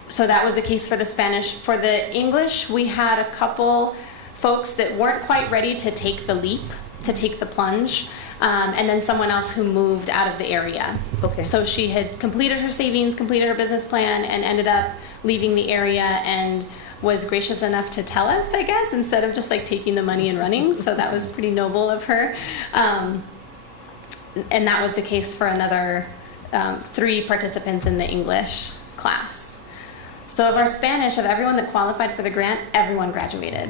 So that was the case for the Spanish. For the English, we had a couple folks that weren't quite ready to take the leap, to take the plunge, and then someone else who moved out of the area. Okay. So she had completed her savings, completed her business plan, and ended up leaving the area and was gracious enough to tell us, I guess, instead of just like taking the money and running. So that was pretty noble of her. And that was the case for another 3 participants in the English class. So of our Spanish, of everyone that qualified for the grant, everyone graduated,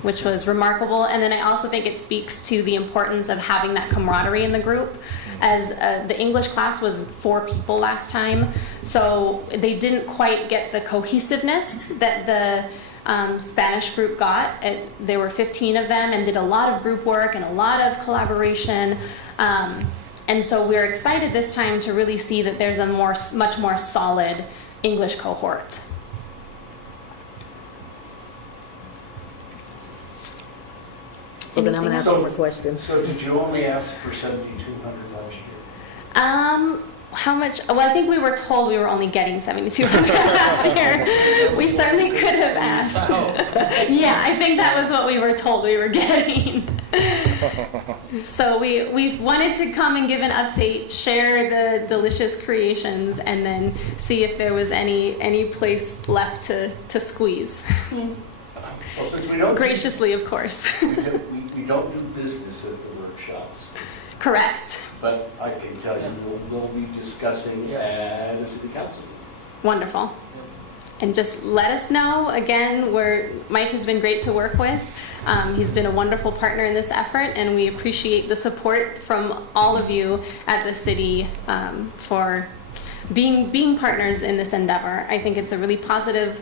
which was remarkable. And then I also think it speaks to the importance of having that camaraderie in the group, as the English class was 4 people last time, so they didn't quite get the cohesiveness that the Spanish group got. There were 15 of them and did a lot of group work and a lot of collaboration. And so we're excited this time to really see that there's a much more solid English cohort. Well, then I'm going to ask So- more questions. So did you only ask for 7,200 last year? How much? Well, I think we were told we were only getting 7,200 last year. We certainly could have asked. Yeah, I think that was what we were told we were getting. So we've wanted to come and give an update, share the delicious creations, and then see if there was any place left to squeeze. Well, since we don't, Graciously, of course. we don't do business at the workshops, Correct. but I can tell you we'll be discussing at a city council. Wonderful. And just let us know. Again, Mike has been great to work with. He's been a wonderful partner in this effort, and we appreciate the support from all of you at the city for being partners in this endeavor. I think it's a really positive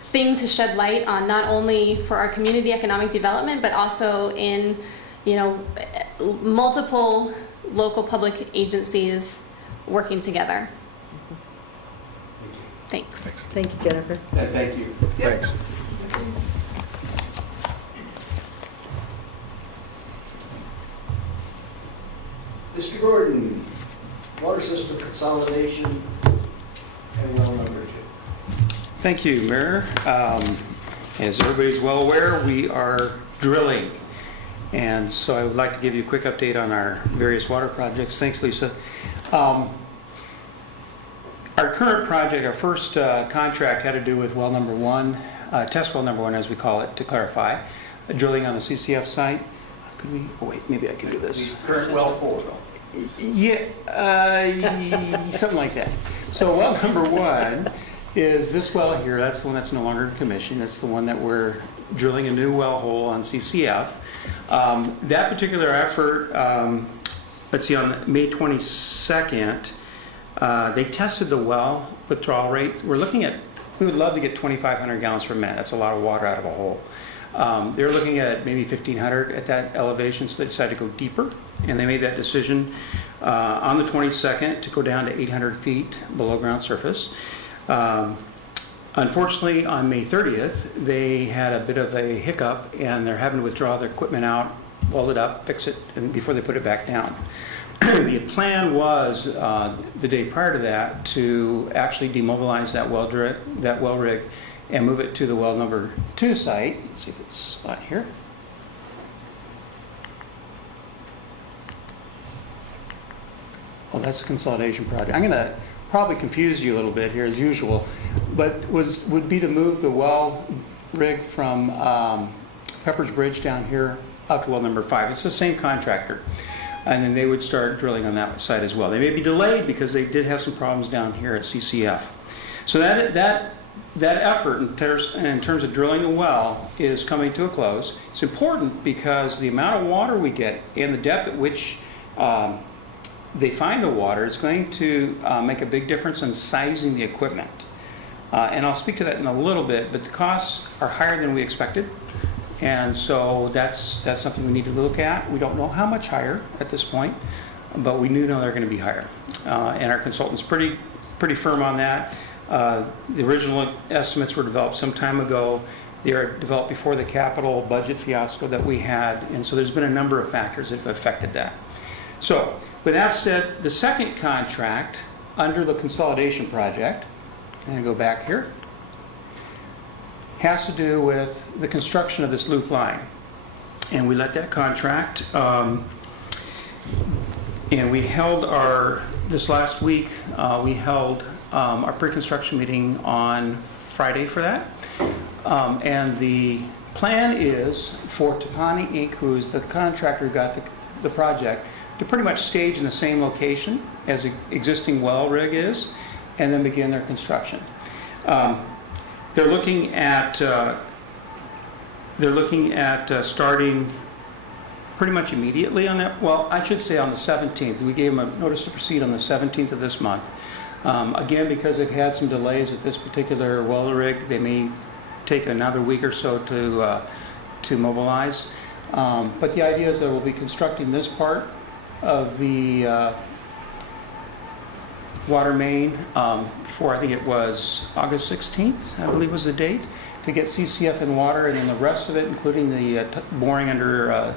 thing to shed light on, not only for our community economic development, but also in, multiple local public agencies working together. Thanks. Thank you, Jennifer. Thank you. Thanks. Mr. Gordon, water system consolidation, and well number 2. Thank you, Mayor. As everybody's well aware, we are drilling. And so I would like to give you a quick update on our various water projects. Thanks, Lisa. Our current project, our first contract had to do with well number 1, test well number 1 as we call it, to clarify, drilling on the CCF site. Could we, oh wait, maybe I can do this. Current well 4. Yeah, something like that. So well number 1 is this well here. That's the one that's no longer in commission. That's the one that we're drilling a new well hole on CCF. That particular effort, let's see, on May 22nd, they tested the well withdrawal rate. We would love to get 2,500 gallons per minute. That's a lot of water out of a hole. They're looking at maybe 1,500 at that elevation, so they decided to go deeper, and they made that decision on the 22nd to go down to 800 feet below ground surface. Unfortunately, on May 30th, they had a bit of a hiccup, and they're having to withdraw their equipment out, weld it up, fix it, and before they put it back down. The plan was the day prior to that to actually demobilize that well rig and move it to the well number 2 site. Let's see if it's on here. Oh, that's the consolidation project. I'm going to probably confuse you a little bit here as usual, but would be to move the well rig from Pepper's Bridge down here out to well number 5. It's the same contractor. And then they would start drilling on that site as well. They may be delayed because they did have some problems down here at CCF. So that effort in terms of drilling a well is coming to a close. It's important because the amount of water we get and the depth at which they find the water is going to make a big difference in sizing the equipment. And I'll speak to that in a little bit, but the costs are higher than we expected. And so that's something we need to look at. We don't know how much higher at this point, but we do know they're going to be higher. And our consultant's pretty firm on that. The original estimates were developed some time ago. They were developed before the capital budget fiasco that we had, and so there's been a number of factors that have affected that. So with that said, the second contract under the consolidation project, I'm going to go back here, has to do with the construction of this loop line. And we let that contract, and we held this last week, we held our pre-construction meeting on Friday for that. And the plan is for Topani Inc., who is the contractor who got the project, to pretty much stage in the same location as the existing well rig is, and then begin their construction. They're looking at starting pretty much immediately on that. Well, I should say on the 17th. We gave them a notice to proceed on the 17th of this month. Again, because they've had some delays with this particular well rig, they may take another week or so to mobilize. But the idea is that we'll be constructing this part of the water main before, I think it was August 16th, I believe was the date, to get CCF in water, and then the rest of it, including the boring under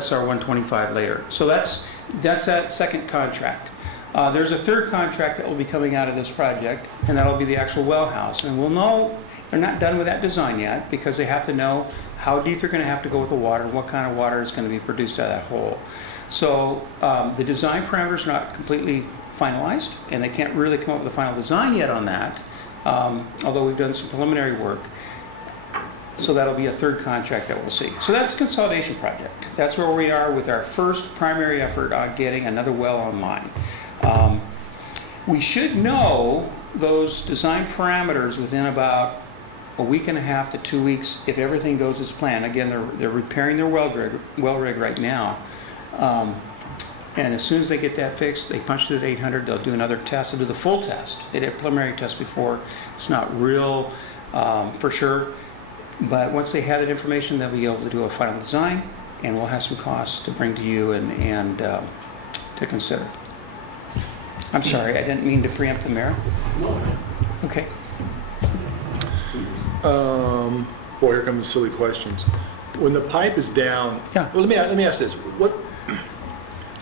SR 125 later. So that's that second contract. There's a third contract that will be coming out of this project, and that'll be the actual well house. And we'll know, they're not done with that design yet, because they have to know how deep they're going to have to go with the water and what kind of water is going to be produced out of that hole. So the design parameters are not completely finalized, and they can't really come up with a final design yet on that, although we've done some preliminary work. So that'll be a third contract that we'll see. So that's the consolidation project. That's where we are with our first primary effort on getting another well online. We should know those design parameters within about a week and a half to 2 weeks if everything goes as planned. Again, they're repairing their well rig right now. And as soon as they get that fixed, they punch through the 800, they'll do another test, they'll do the full test. They did a preliminary test before. It's not real for sure, but once they have that information, they'll be able to do a final design, and we'll have some costs to bring to you and to consider. I'm sorry, I didn't mean to preempt the mayor. No. Okay. Boy, here come the silly questions. When the pipe is down, Yeah. well, let me ask this.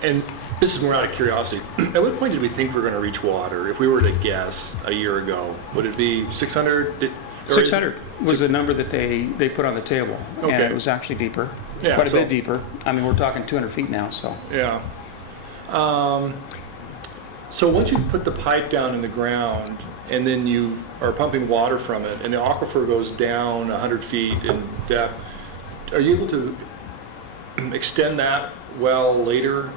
And this is more out of curiosity. At what point did we think we were going to reach water? If we were to guess a year ago, would it be 600? 600 was the number that they put on the table, and Okay. it was actually deeper, Yeah, quite a so- bit deeper. I mean, we're talking 200 feet now, so. Yeah. So once you put the pipe down in the ground and then you are pumping water from it and the aquifer goes down 100 feet in depth, are you able to extend that well later?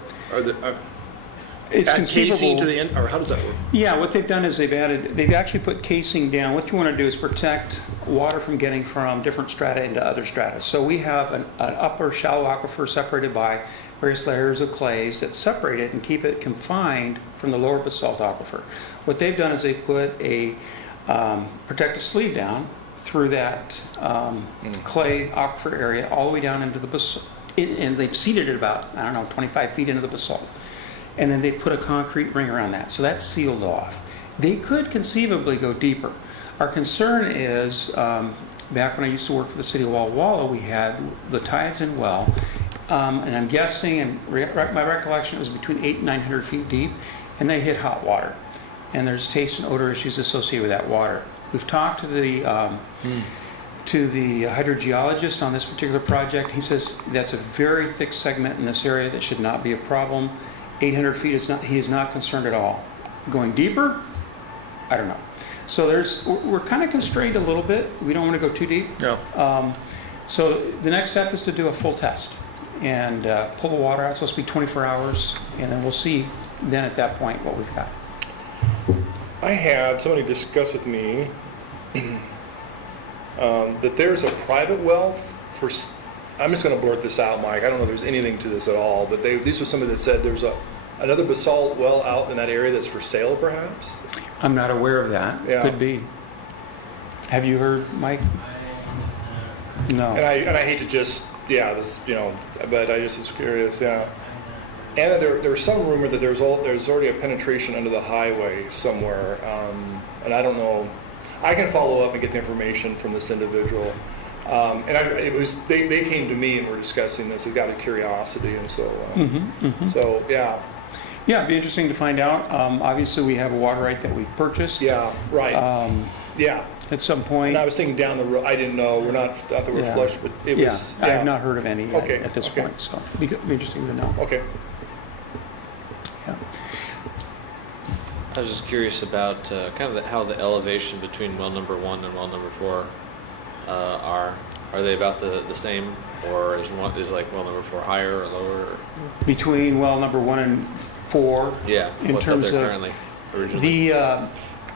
It's add casing conceivable. to the end, or how does that work? Yeah, what they've done is they've actually put casing down. What you want to do is protect water from getting from different strata into other strata. So we have an upper shallow aquifer separated by various layers of clays that separate it and keep it confined from the lower basalt aquifer. What they've done is they put a protective sleeve down through that clay aquifer area all the way down into the basalt. And they've seeded it about, 25 feet into the basalt. And then they put a concrete ring around that. So that's sealed off. They could conceivably go deeper. Our concern is, back when I used to work for the city of Walla Walla, we had the tides in well, and I'm guessing, and my recollection, it was between 800 and 900 feet deep, and they hit hot water. And there's taste and odor issues associated with that water. We've talked to the hydrogeologist on this particular project. He says that's a very thick segment in this area that should not be a problem. 800 feet is not, he is not concerned at all. Going deeper, I don't know. So we're kind of constrained a little bit. We don't want to go too deep. Yeah. So the next step is to do a full test and pull the water out. It's supposed to be 24 hours, and then we'll see then at that point what we've got. I had somebody discuss with me that there's a private well for, I'm just going to blurt this out, Mike. I don't know if there's anything to this at all, but this was somebody that said there's another basalt well out in that area that's for sale, perhaps? I'm not aware of that. Yeah. Could be. Have you heard, Mike? No. And I hate to just, but I just was curious, yeah. And there's some rumor that there's already a penetration under the highway somewhere, and I don't know. I can follow up and get the information from this individual. They came to me and were discussing this out of curiosity, and so so yeah. Yeah, it'd be interesting to find out. Obviously, we have a water right that we purchased. Yeah, right. Yeah. At some point. And I was thinking down the road. I didn't know. We're not out there with flush, but it was. I have not heard of any yet Okay, at this okay. point, so it'd be interesting to know. Okay. Yeah. I was just curious about how the elevation between well number 1 and well number 4 are. Are they about the same, or is like well number 4 higher or lower? Between well number 1 and 4. Yeah. In what's terms up there of currently? Originally.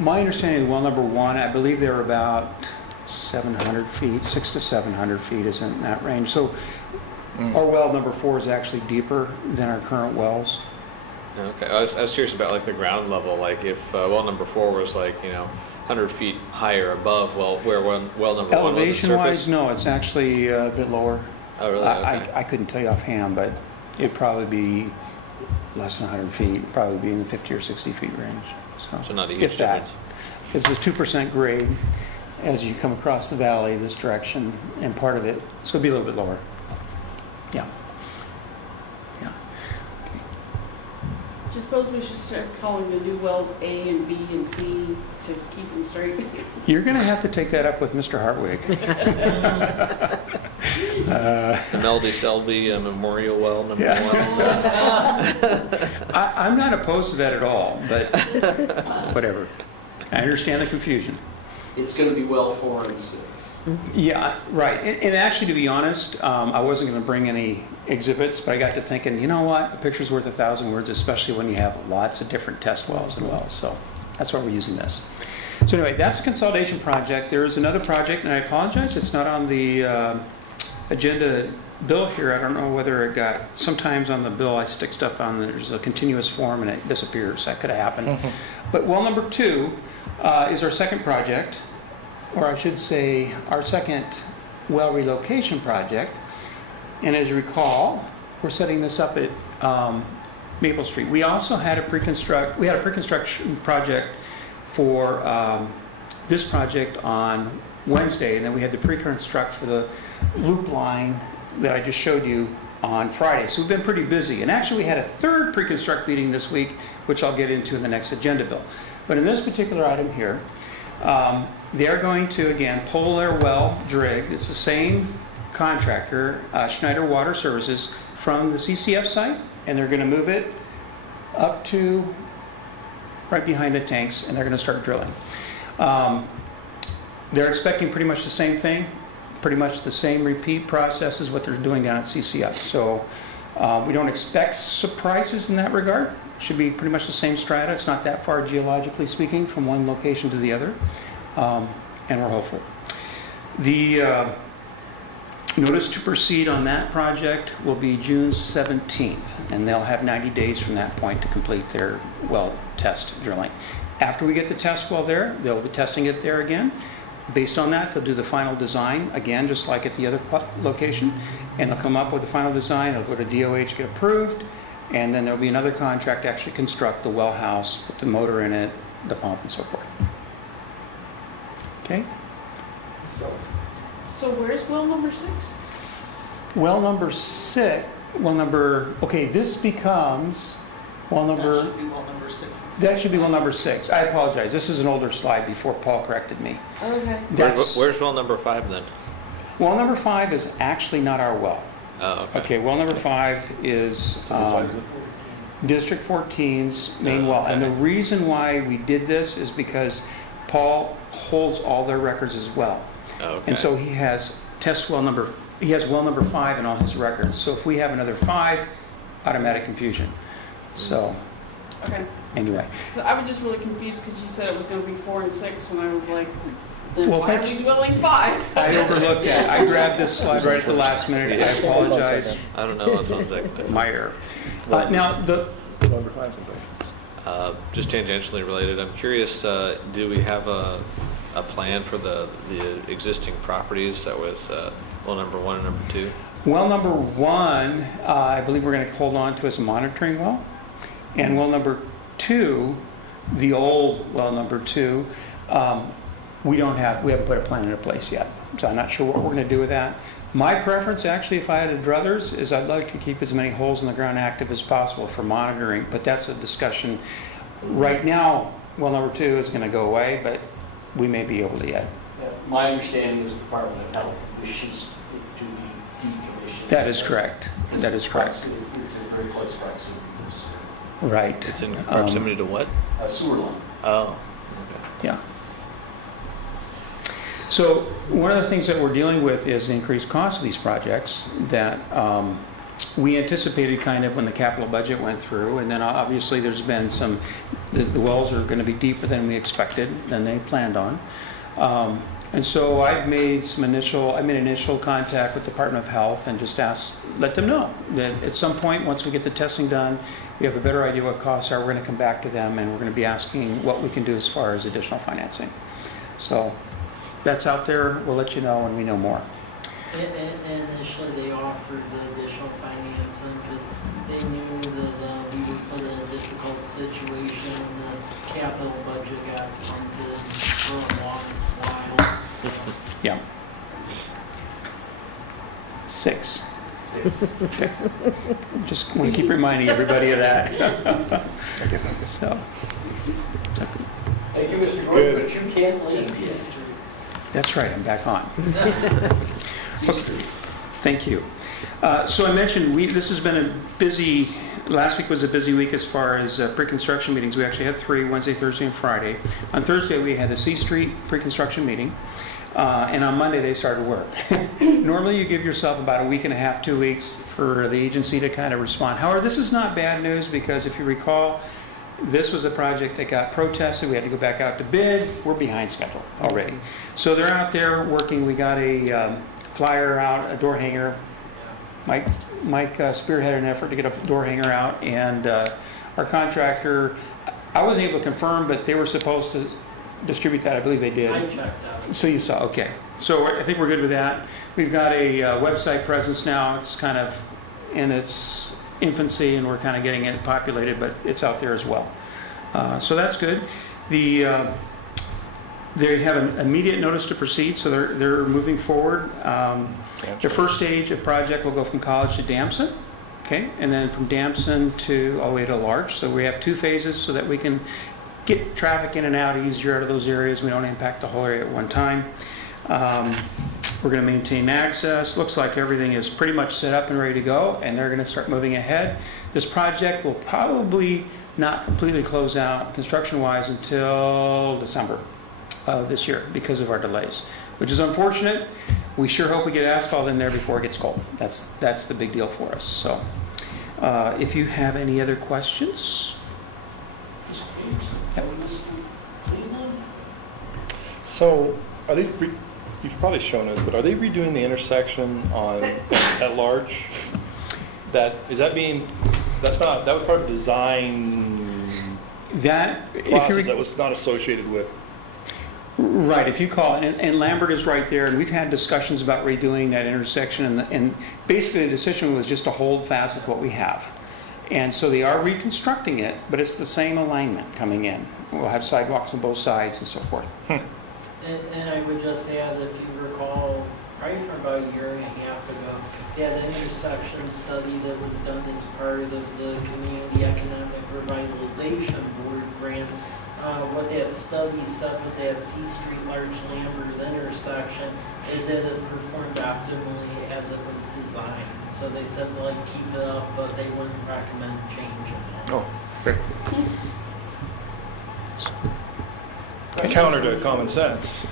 My understanding of well number 1, I believe they're about 700 feet, 600 to 700 feet is in that range. So our well number 4 is actually deeper than our current wells. Okay. I was curious about like the ground level. Like if well number 4 was 100 feet higher above where well number 1 was at Elevation-wise, surface. no, it's actually a bit lower. Oh, really? Okay. I couldn't tell you offhand, but it'd probably be less than 100 feet, probably be in the 50 or 60 feet range. So not a huge if that. difference. It's a 2% grade as you come across the valley this direction, and part of it, it's going to be a little bit lower. Yeah. Yeah. Do you suppose we should start calling the new wells A and B and C to keep them straight? You're going to have to take that up with Mr. Hartwig. The Melody Selby Memorial Well number 1. I'm not opposed to that at all, but whatever. I understand the confusion. It's going to be well 4 and 6. Yeah, right. And actually, to be honest, I wasn't going to bring any exhibits, but I got to thinking, you know what? A picture's worth 1,000 words, especially when you have lots of different test wells and wells. So that's why we're using this. So anyway, that's a consolidation project. There is another project, and I apologize, it's not on the agenda bill here. I don't know whether it got, sometimes on the bill I stick stuff on, there's a continuous form and it disappears. That could have happened. But well number 2 is our second project, or I should say our second well relocation project. And as you recall, we're setting this up at Maple Street. We also had a pre-construction project for this project on Wednesday, and then we had the pre-construct for the loop line that I just showed you on Friday. So we've been pretty busy. And actually we had a third pre-construct meeting this week, which I'll get into in the next agenda bill. But in this particular item here, they're going to, again, pull their well drig. It's the same contractor, Schneider Water Services, from the CCF site, and they're going to move it up to right behind the tanks, and they're going to start drilling. They're expecting pretty much the same thing, pretty much the same repeat process as what they're doing down at CCF. So we don't expect surprises in that regard. should be pretty much the same strata. It's not that far geologically speaking from one location to the other, and we're hopeful. The notice to proceed on that project will be June 17th, and they'll have 90 days from that point to complete their well test drilling. After we get the test well there, they'll be testing it there again. Based on that, they'll do the final design, again, just like at the other location, and they'll come up with the final design. They'll go to DOH, get approved, and then there'll be another contract to actually construct the well house, put the motor in it, the pump, and so forth. Okay? So where's well number 6? Well number 6, okay, this becomes well number... That should be well number 6. That should be well number 6. I apologize. This is an older slide before Paul corrected me. Okay. Where's well number 5 then? Well number 5 is actually not our well. Oh, okay. Okay, well number 5 is District 14's main well. And the reason why we did this is because Paul holds all their records as well. Okay. And so he has well number 5 in all his records. So if we have another 5, automatic confusion. So Okay. anyway. I was just really confused because you said it was going to be 4 and 6, and I was like, then Well, why are thanks. we drilling 5? I overlooked that. I grabbed this slide right at the last minute. I apologize. I don't know. That sounds like My error. Now, just tangentially related. I'm curious. Do we have a plan for the existing properties that was well number 1 and number 2? well number 1, I believe we're going to hold on to as a monitoring well. And well number 2, the old well number 2, we haven't put a plan into place yet. So I'm not sure what we're going to do with that. My preference, actually, if I had a druthers, is I'd like to keep as many holes in the ground active as possible for monitoring, but that's a discussion. Right now, well number 2 is going to go away, but we may be able to yet. My understanding is the Department of Health wishes it to be decommissioned. That is correct. That is correct. It's in very close proximity to Right. It's in proximity to what? sewer line. Oh. Yeah. So one of the things that we're dealing with is the increased cost of these projects that we anticipated kind of when the capital budget went through, and then obviously there's been the wells are going to be deeper than we expected, than they planned on. And so I've made initial contact with the Department of Health and just let them know that at some point, once we get the testing done, we have a better idea what costs are. We're going to come back to them and we're going to be asking what we can do as far as additional financing. So that's out there. We'll let you know when we know more. Initially, they offered the additional financing because they knew that we were put in a difficult situation and the capital budget got punted for a long while. Yeah. 6. Okay. Just want to keep reminding everybody of that. So. Thank you, Mr. Gordon, but you can't leave. That's right, I'm back on. Okay, thank you. So I mentioned this has been a busy, last week was a busy week as far as pre-construction meetings. We actually had 3, Wednesday, Thursday, and Friday. On Thursday, we had the C Street pre-construction meeting. And on Monday, they started work. Normally, you give yourself about a week and a half, 2 weeks for the agency to kind of respond. However, this is not bad news because if you recall, this was a project that got protested. We had to go back out to bid. We're behind schedule already. So they're out there working. We got a flyer out, a door hanger. Mike spearheaded an effort to get a door hanger out. And our contractor, I wasn't able to confirm, but they were supposed to distribute that. I believe they did. I checked out. So you saw, okay. So I think we're good with that. We've got a website presence now. It's kind of in its infancy and we're kind of getting it populated, but it's out there as well. So that's good. They have an immediate notice to proceed, so they're moving forward. The first stage of project will go from College to Damson, okay, and then from Damson to all the way to Larch. So we have 2 phases so that we can get traffic in and out easier out of those areas. We don't impact the whole area at one time. We're going to maintain access. Looks like everything is pretty much set up and ready to go, and they're going to start moving ahead. This project will probably not completely close out construction-wise until December of this year because of our delays, which is unfortunate. We sure hope we get asphalt in there before it gets cold. That's the big deal for us. So if you have any other questions, So, are they, you've probably shown us, but are they redoing the intersection on, at large? That was part of the design That, if process you're, that was not associated with. right, if you call it, and Lambert is right there, and we've had discussions about redoing that intersection, and basically the decision was just to hold fast with what we have. And so they are reconstructing it, but it's the same alignment coming in. We'll have sidewalks on both sides and so forth. And I would just add, if you recall, probably from about a year and a half ago, that intersection study that was done as part of the Community Economic Revitalization Board grant, what that study said with that C Street Large Lambert intersection is that it performed optimally as it was designed. So they said like keep it up, but they wouldn't recommend changing it. Oh, great. Counter to common sense.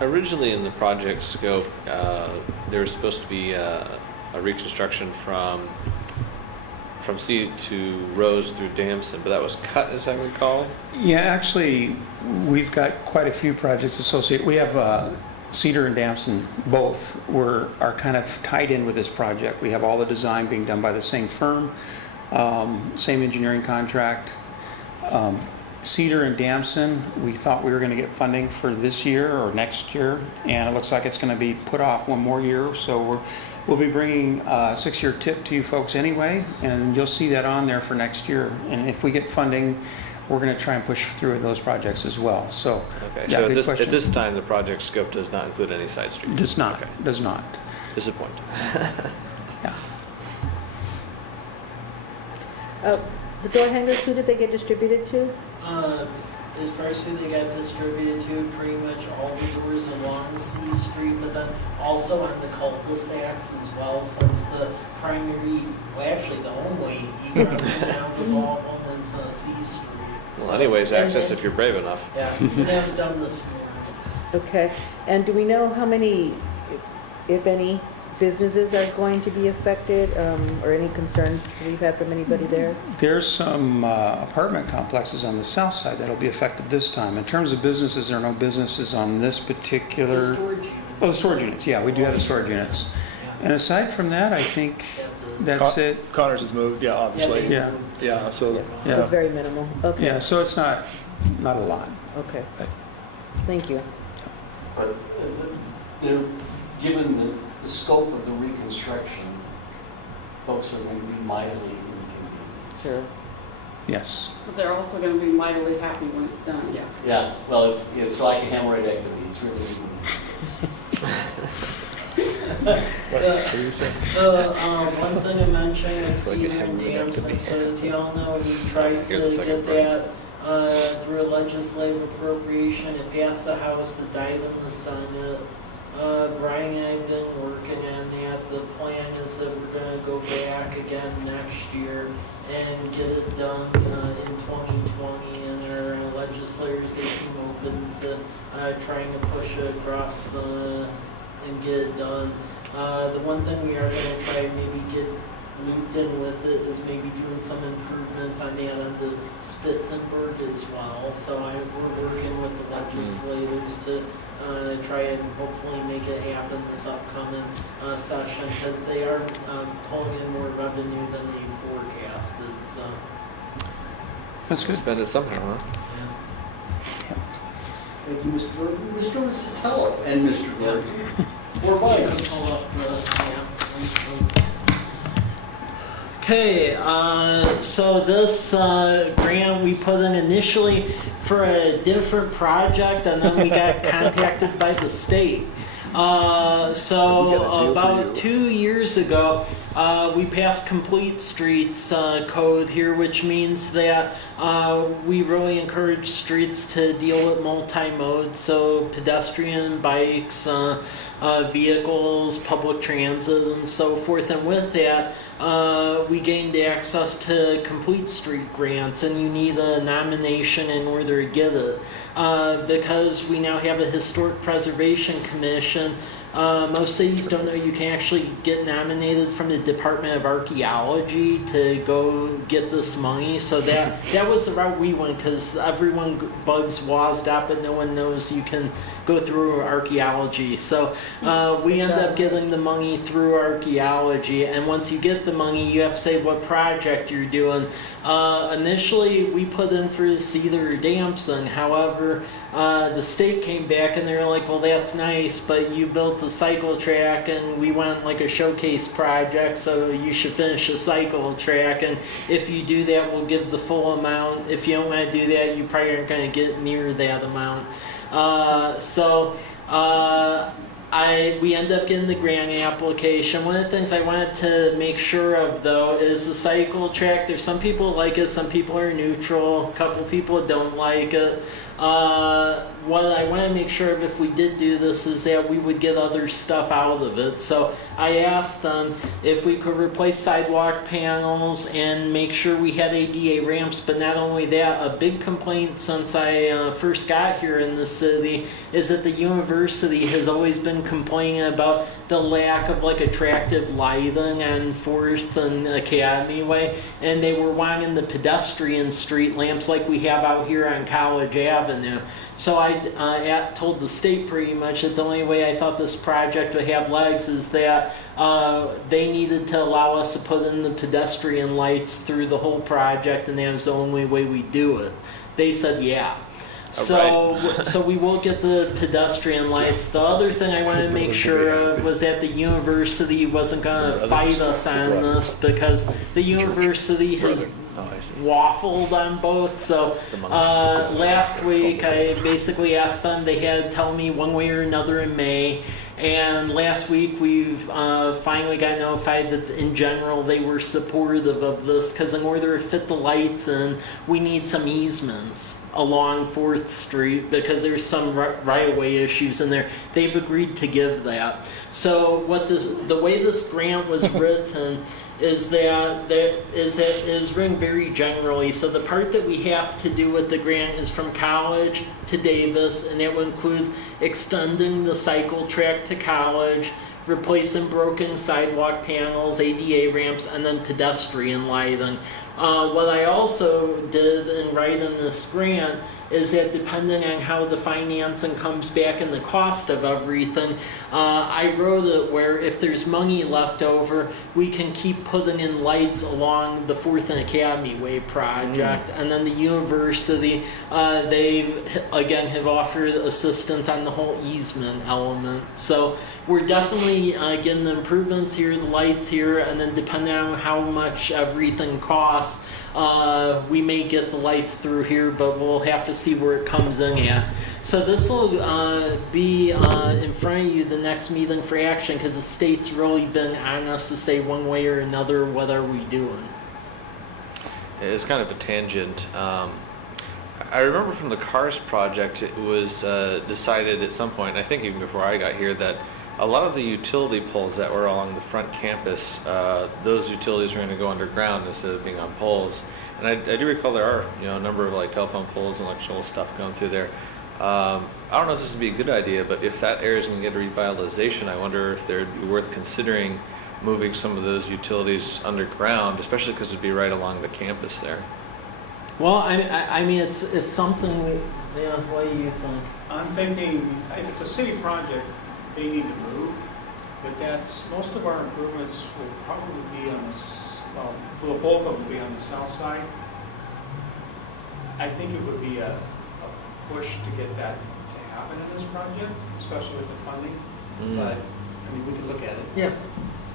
Originally in the project scope, there was supposed to be a reconstruction from C to Rose through Damson, but that was cut, as I recall. Yeah, actually, we've got quite a few projects associated. We have Cedar and Damson both are kind of tied in with this project. We have all the design being done by the same firm, same engineering contract. Cedar and Damson, we thought we were going to get funding for this year or next year, and it looks like it's going to be put off one more year. So we'll be bringing a 6-year tip to you folks anyway, and you'll see that on there for next year. And if we get funding, we're going to try and push through those projects as well. So, Okay, yeah, so good at question. this time, the project scope does not include any side streets? Does not. Okay. Does not. Disappointing. Yeah. The door hangers, who did they get distributed to? As far as who they got distributed to, pretty much all the doors along C Street, but then also on the cul-de-sacs as well, since the primary, well, actually the only egress down the ball is C Street. Well, So- anyways, and access then- if you're brave enough. Yeah, that was done this morning. Okay, and do we know how many, if any, businesses are going to be affected, or any concerns we've had from anybody there? There's some apartment complexes on the south side that'll be affected this time. In terms of businesses, there are no businesses on this The particular... storage unit. Oh, the storage units, yeah, we do have the storage units. Yeah, And aside from that, I think that's it. Connors has moved, yeah, obviously. Yeah. Yeah, so, So Yeah. it's very minimal, okay. Yeah, so it's not a lot. Okay, Right. thank you. But given the scope of the reconstruction, folks are going to be mightily inconvenienced. Sure. Yes. But they're also going to be mightily happy when it's done. Yeah, yeah. Well, it's like a hemorrhoidectomy. It's really one thing I mentioned is like a Cedar and Damson, so as you all know, we tried Hear the to second get that through a legislative appropriation. It passed the House, it died in the Senate. Brian and I have been working on that. The plan is that we're going to go back again next year and get it done in 2020. And our legislators, they seem open to trying to push it across and get it done. The one thing we are going to try and maybe get looped in with it is maybe doing some improvements on that on the Spitzenberg as well. So we're working with the legislators to try and hopefully make it happen this upcoming session, because they are pulling in more revenue than they forecasted. So, That's good. Spend it somehow, huh? yeah. Thank you, Mr. Gordon. Mr. Sotelo and Mr. Gordon. Or vice. Pull up the, yeah. Okay, so this grant we put in initially for a different project, and then we got contacted by the state. So about 2 years ago, we passed Complete Streets code here, which means that we really encourage streets to deal with multi-mode, so pedestrian, bikes, vehicles, public transit, and so forth. And with that, we gained access to Complete Street grants, and you need a nomination in order to get it. Because we now have a Historic Preservation Commission, most cities don't know you can actually get nominated from the Department of Archaeology to go get this money. So that was the route we went, because everyone bugs WASDOT, but no one knows you can go through archaeology. So we end up getting the money through archaeology, and once you get the money, you have to say what project you're doing. Initially, we put in for Cedar Dampson. However, the state came back and they were like, well, that's nice, but you built the cycle track and we want like a showcase project, so you should finish the cycle track, and if you do that, we'll give the full amount. If you don't want to do that, you probably aren't going to get near that amount. We end up getting the grant application. One of the things I wanted to make sure of, though, is the cycle track. There's some people like it, some people are neutral, a couple people don't like it. What I want to make sure of if we did do this is that we would get other stuff out of it. So I asked them if we could replace sidewalk panels and make sure we had ADA ramps, but not only that, a big complaint since I first got here in the city is that the university has always been complaining about the lack of like attractive lighting on 4th and Academy Way, and they were wanting the pedestrian street lamps like we have out here on College Avenue. So I told the state pretty much that the only way I thought this project would have legs is that they needed to allow us to put in the pedestrian lights through the whole project, and that was the only way we do it. They said yeah. So we will get the pedestrian lights. The other thing I wanted to make sure of was that the university wasn't going to fight us on this, because the university has waffled on both. So last week I basically asked them, they had to tell me one way or another in May. And last week we've finally got notified that in general they were supportive of this, because in order to fit the lights in, we need some easements along 4th Street because there's some right-of-way issues in there. They've agreed to give that. So the way this grant was written is that it is written very generally. So the part that we have to do with the grant is from College to Davis, and that would include extending the cycle track to College, replacing broken sidewalk panels, ADA ramps, and then pedestrian lighting. What I also did in writing this grant is that depending on how the financing comes back and the cost of everything, I wrote it where if there's money left over, we can keep putting in lights along the 4th and Academy Way project. And then the university, they again have offered assistance on the whole easement element. So we're definitely getting the improvements here, the lights here, and then depending on how much everything costs, we may get the lights through here, but we'll have to see where it comes in at. So this will be in front of you the next meeting for action, because the state's really been on us to say one way or another, what are we doing? It's kind of a tangent. I remember from the CARS project, it was decided at some point, I think even before I got here, that a lot of the utility poles that were along the front campus, those utilities were going to go underground instead of being on poles. And I do recall there are, a number of like telephone poles and electrical stuff going through there. I don't know if this would be a good idea, but if that area is going to get a revitalization, I wonder if it would be worth considering moving some of those utilities underground, especially because it'd be right along the campus there. Well, I mean, it's something. Yeah, what do you think? I'm thinking if it's a city project, they need to move, but most of our improvements will probably be on the bulk of them will be on the south side. I think it would be a push to get that to happen in this project, especially with the funding. But I mean, we could look at it. Yeah.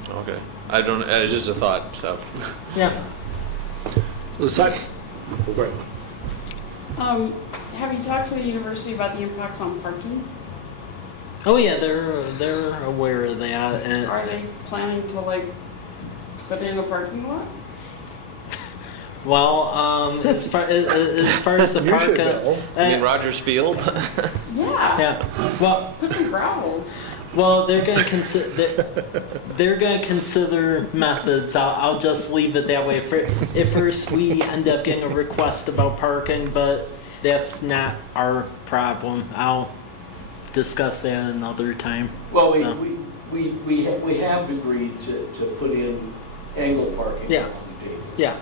Okay. I don't. It's just a thought. So. Yeah. Lisa? Go ahead. Have you talked to the university about the impacts on parking? Oh yeah, they're aware of that. And Are they planning to put in a parking lot? well, as far as the park, You mean Rogers Field? Yeah. yeah. Well, Put some gravel. Well, they're gonna consider, they're gonna consider methods. I'll just leave it that way. At first, we end up getting a request about parking, but that's not our problem. I'll discuss that another time. Well, So. we have agreed to put in angle parking Yeah. on the tables. Yeah.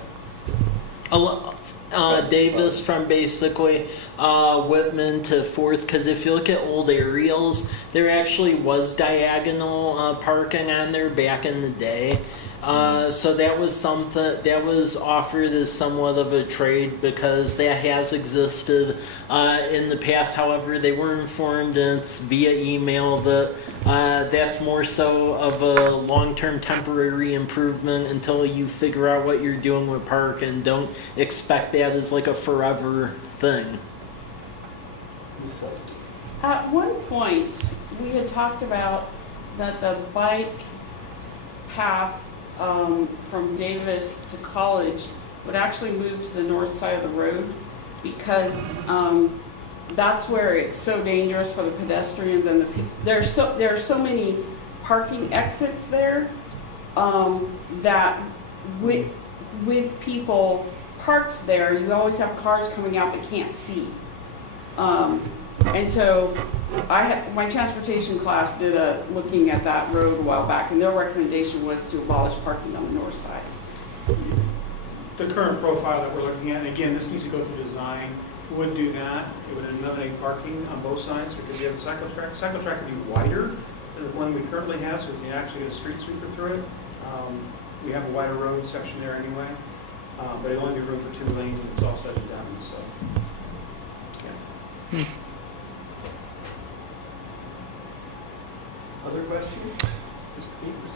Davis from basically Whitman to Fourth, because if you look at old aerials, there actually was diagonal parking on there back in the day. So that was something that was offered as somewhat of a trade because that has existed in the past. However, they were informed, and it's via email, that that's more so of a long-term temporary improvement until you figure out what you're doing with park, and don't expect that as like a forever thing. So, At one point, we had talked about that the bike path from Davis to College would actually move to the north side of the road because that's where it's so dangerous for the pedestrians and there are so many parking exits there that with people parked there, you always have cars coming out that can't see. And so my transportation class did looking at that road a while back, and their recommendation was to abolish parking on the north side. The current profile that we're looking at, and again, this needs to go through design, would do that. It would eliminate parking on both sides because you have the cycle track. Cycle track would be wider than the one we currently have, so we can actually get a street sweeper through it. We have a wider road section there anyway, but it'll only be room for 2 lanes when it's all said and done, so. Yeah. other questions?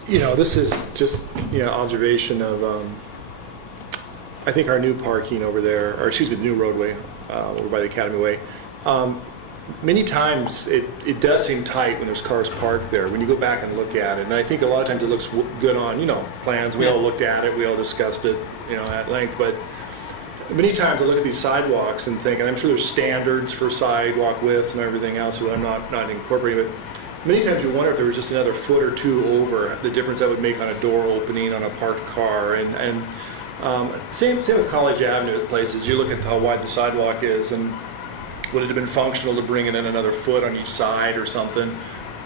This is just, observation of, I think our new parking over there, or excuse me, the new roadway over by the Academy Way. Many times it does seem tight when there's cars parked there, when you go back and look at it. And I think a lot of times it looks good on, plans. We all looked at it, we all discussed it, at length. But many times I look at these sidewalks and think, and I'm sure there's standards for sidewalk width and everything else, which I'm not incorporating, but many times you wonder if there was just another foot or two over the difference that would make on a door opening on a parked car. And same with College Avenue at places. You look at how wide the sidewalk is, and would it have been functional to bring it in another foot on each side or something?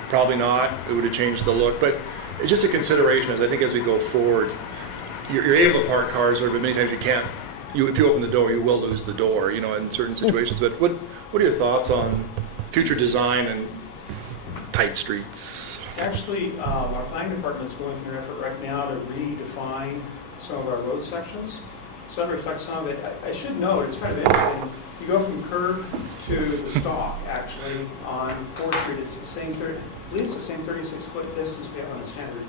Probably not. It would have changed the look. But it's just a consideration as I think as we go forward, you're able to park cars there, but many times you can't. If you open the door, you will lose the door, in certain situations. But what are your thoughts on future design and tight streets? Actually, our planning department is going through an effort right now to redefine some of our road sections. So that reflects some of it. I should note, it's kind of interesting, you go from curb to the stalk, actually, on 4th Street, it's the same, I believe it's the same 36-foot distance we have on the standard.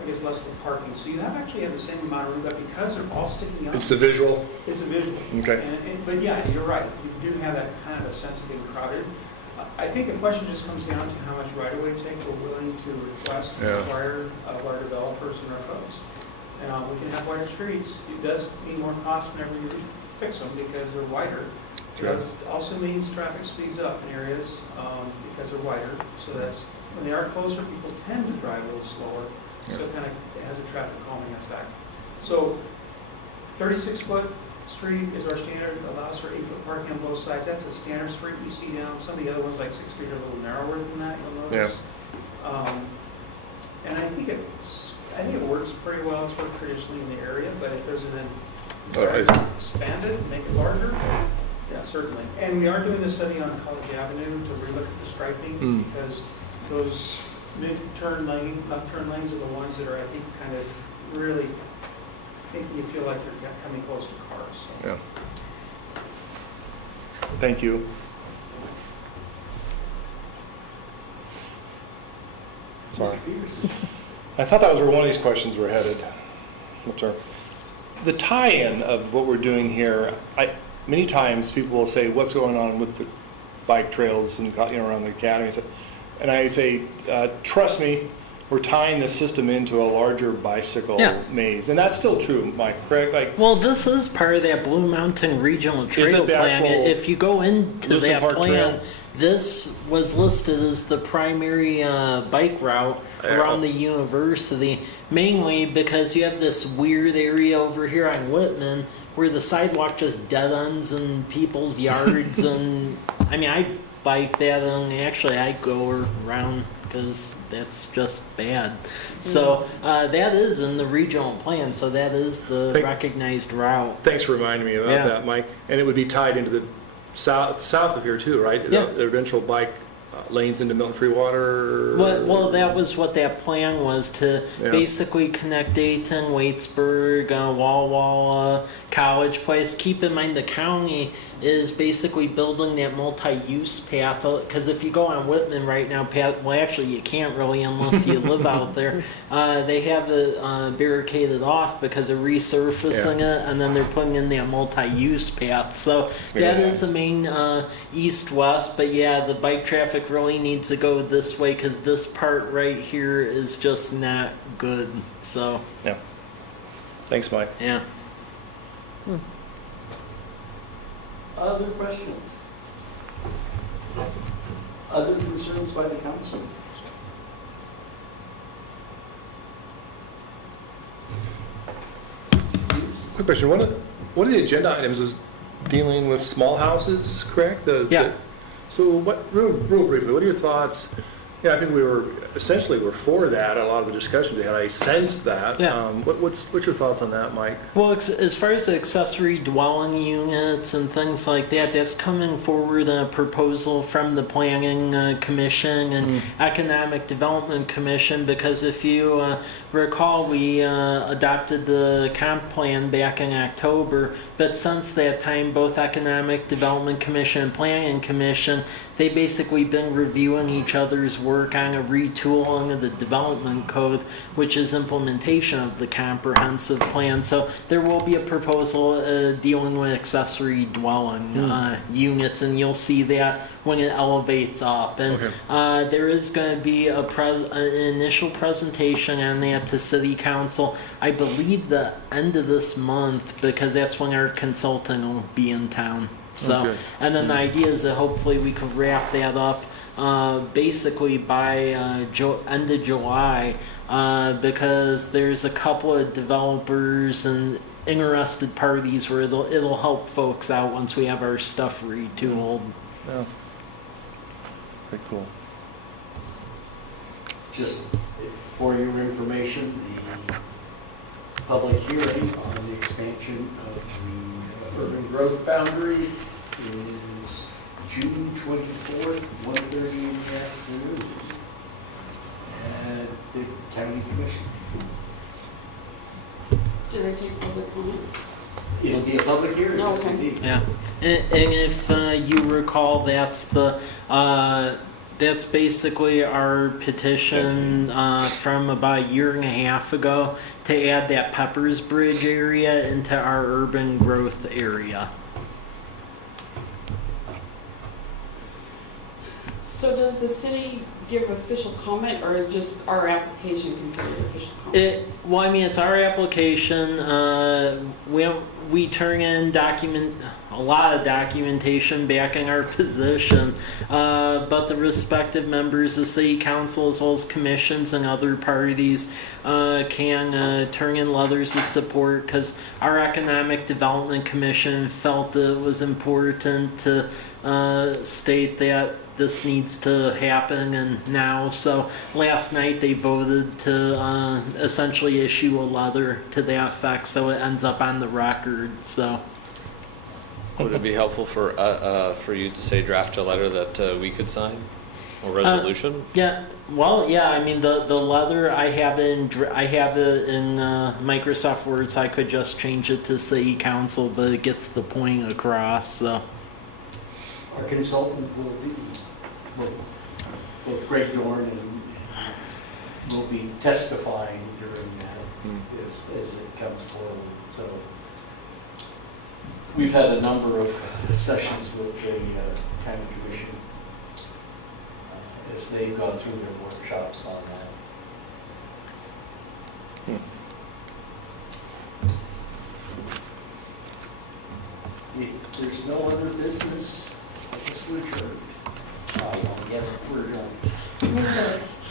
I guess less than parking. So you actually have the same amount of room, but because they're all sticking up. It's the visual? It's a visual. Okay. But yeah, you're right. You do have that kind of a sense of being crowded. I think the question just comes down to how much right-of-way take we're willing to request and require of our developers and our folks. We can have wider streets. It does mean more cost whenever you fix them because they're wider. It also means traffic speeds up in areas because they're wider. So that's when they are closer, people tend to drive a little slower. So it kind of has a traffic calming effect. So 36-foot street is our standard, allows for 8-foot parking on both sides. That's the standard street you see down. Some of the other ones, like 6 feet, are a little narrower than that, you'll notice. And I think it works pretty well. It's worked traditionally in the area, but if there's an desire to expand it, make it larger, yeah, certainly. And we are doing a study on College Avenue to relook at the striping because those left turn lanes are the ones that are, I think, kind of really making you feel like you're coming close to cars. So. Yeah. Thank you. Sorry. I thought that was where one of these questions were headed. The tie-in of what we're doing here, many times people will say, what's going on with the bike trails and around the academy? And I say, trust me, we're tying this system into a larger bicycle maze. And that's still true, Mike, correct? Well, this is part of that Blue Mountain Regional Trail Plan. If you go into that plan, this was listed as the primary bike route around the university, mainly because you have this weird area over here on Whitman where the sidewalk just dead ends in people's yards, and I mean, I bike that, and actually I go around because that's just bad. So that is in the regional plan, so that is the recognized route. Thanks for reminding me about that, Mike. And it would be tied into the south of here too, right? Yeah. The eventual bike lanes into Milton Free Water. Well, that was what that plan was, to basically connect Dayton, Waitsburg, Walla Walla, College Place. Keep in mind the county is basically building that multi-use path, because if you go on Whitman right now, well actually you can't really unless you live out there. They have it barricaded off because they're resurfacing it, and then they're putting in that multi-use path. So that is the main east-west, but yeah, the bike traffic really needs to go this way because this part right here is just not good. So yeah. Thanks, Mike. Yeah. Other questions? Other concerns by the council? Quick question. One of the agenda items was dealing with small houses, correct? So what, real briefly, what are your thoughts? Yeah, I think we were for that. A lot of the discussions we had, I sensed that. Yeah. What's your thoughts on that, Mike? Well, as far as the accessory dwelling units and things like that, that's coming forward a proposal from the Planning Commission and Economic Development Commission, because if you recall, we adopted the comp plan back in October, but since that time, both Economic Development Commission and Planning Commission, they basically been reviewing each other's work on a retooling of the development code, which is implementation of the comprehensive plan. So there will be a proposal dealing with accessory dwelling units, and you'll see that when it elevates up. And there is going to be an initial presentation on that to City Council, I believe the end of this month, because that's when our consultant will be in town. So, and then the idea is that hopefully we could wrap that up basically by end of July, because there's a couple of developers and interested parties where it'll help folks out once we have our stuff retooled. Yeah. Very cool. Just for your information, the public hearing on the expansion of the urban growth boundary is June 24th, 1:30 in the afternoon at the county commission. Did I take public comment? It'll be a public hearing. No, yes, okay. indeed. Yeah, and if you recall, that's basically our petition from about a year and a half ago to add that Peppers Bridge area into our urban growth area. So does the city give official comment, or is just our application considered official comment? Well, I mean, it's our application. We turn in a lot of documentation backing our position, but the respective members of City Council, as well as commissions and other parties, can turn in letters of support, because our Economic Development Commission felt it was important to state that this needs to happen and now. So last night they voted to essentially issue a letter to that effect, so it ends up on the record. So Would it be helpful for you to say draft a letter that we could sign, or resolution? yeah, well, yeah. I mean, the letter I have in Microsoft Word, so I could just change it to City Council, but it gets the point across. So Our consultants both Greg Dorn and will be testifying during that as it comes forward. So we've had a number of sessions with the county commission as they've gone through their workshops on that. If there's no other business, I guess we're adjourned. Nicholas.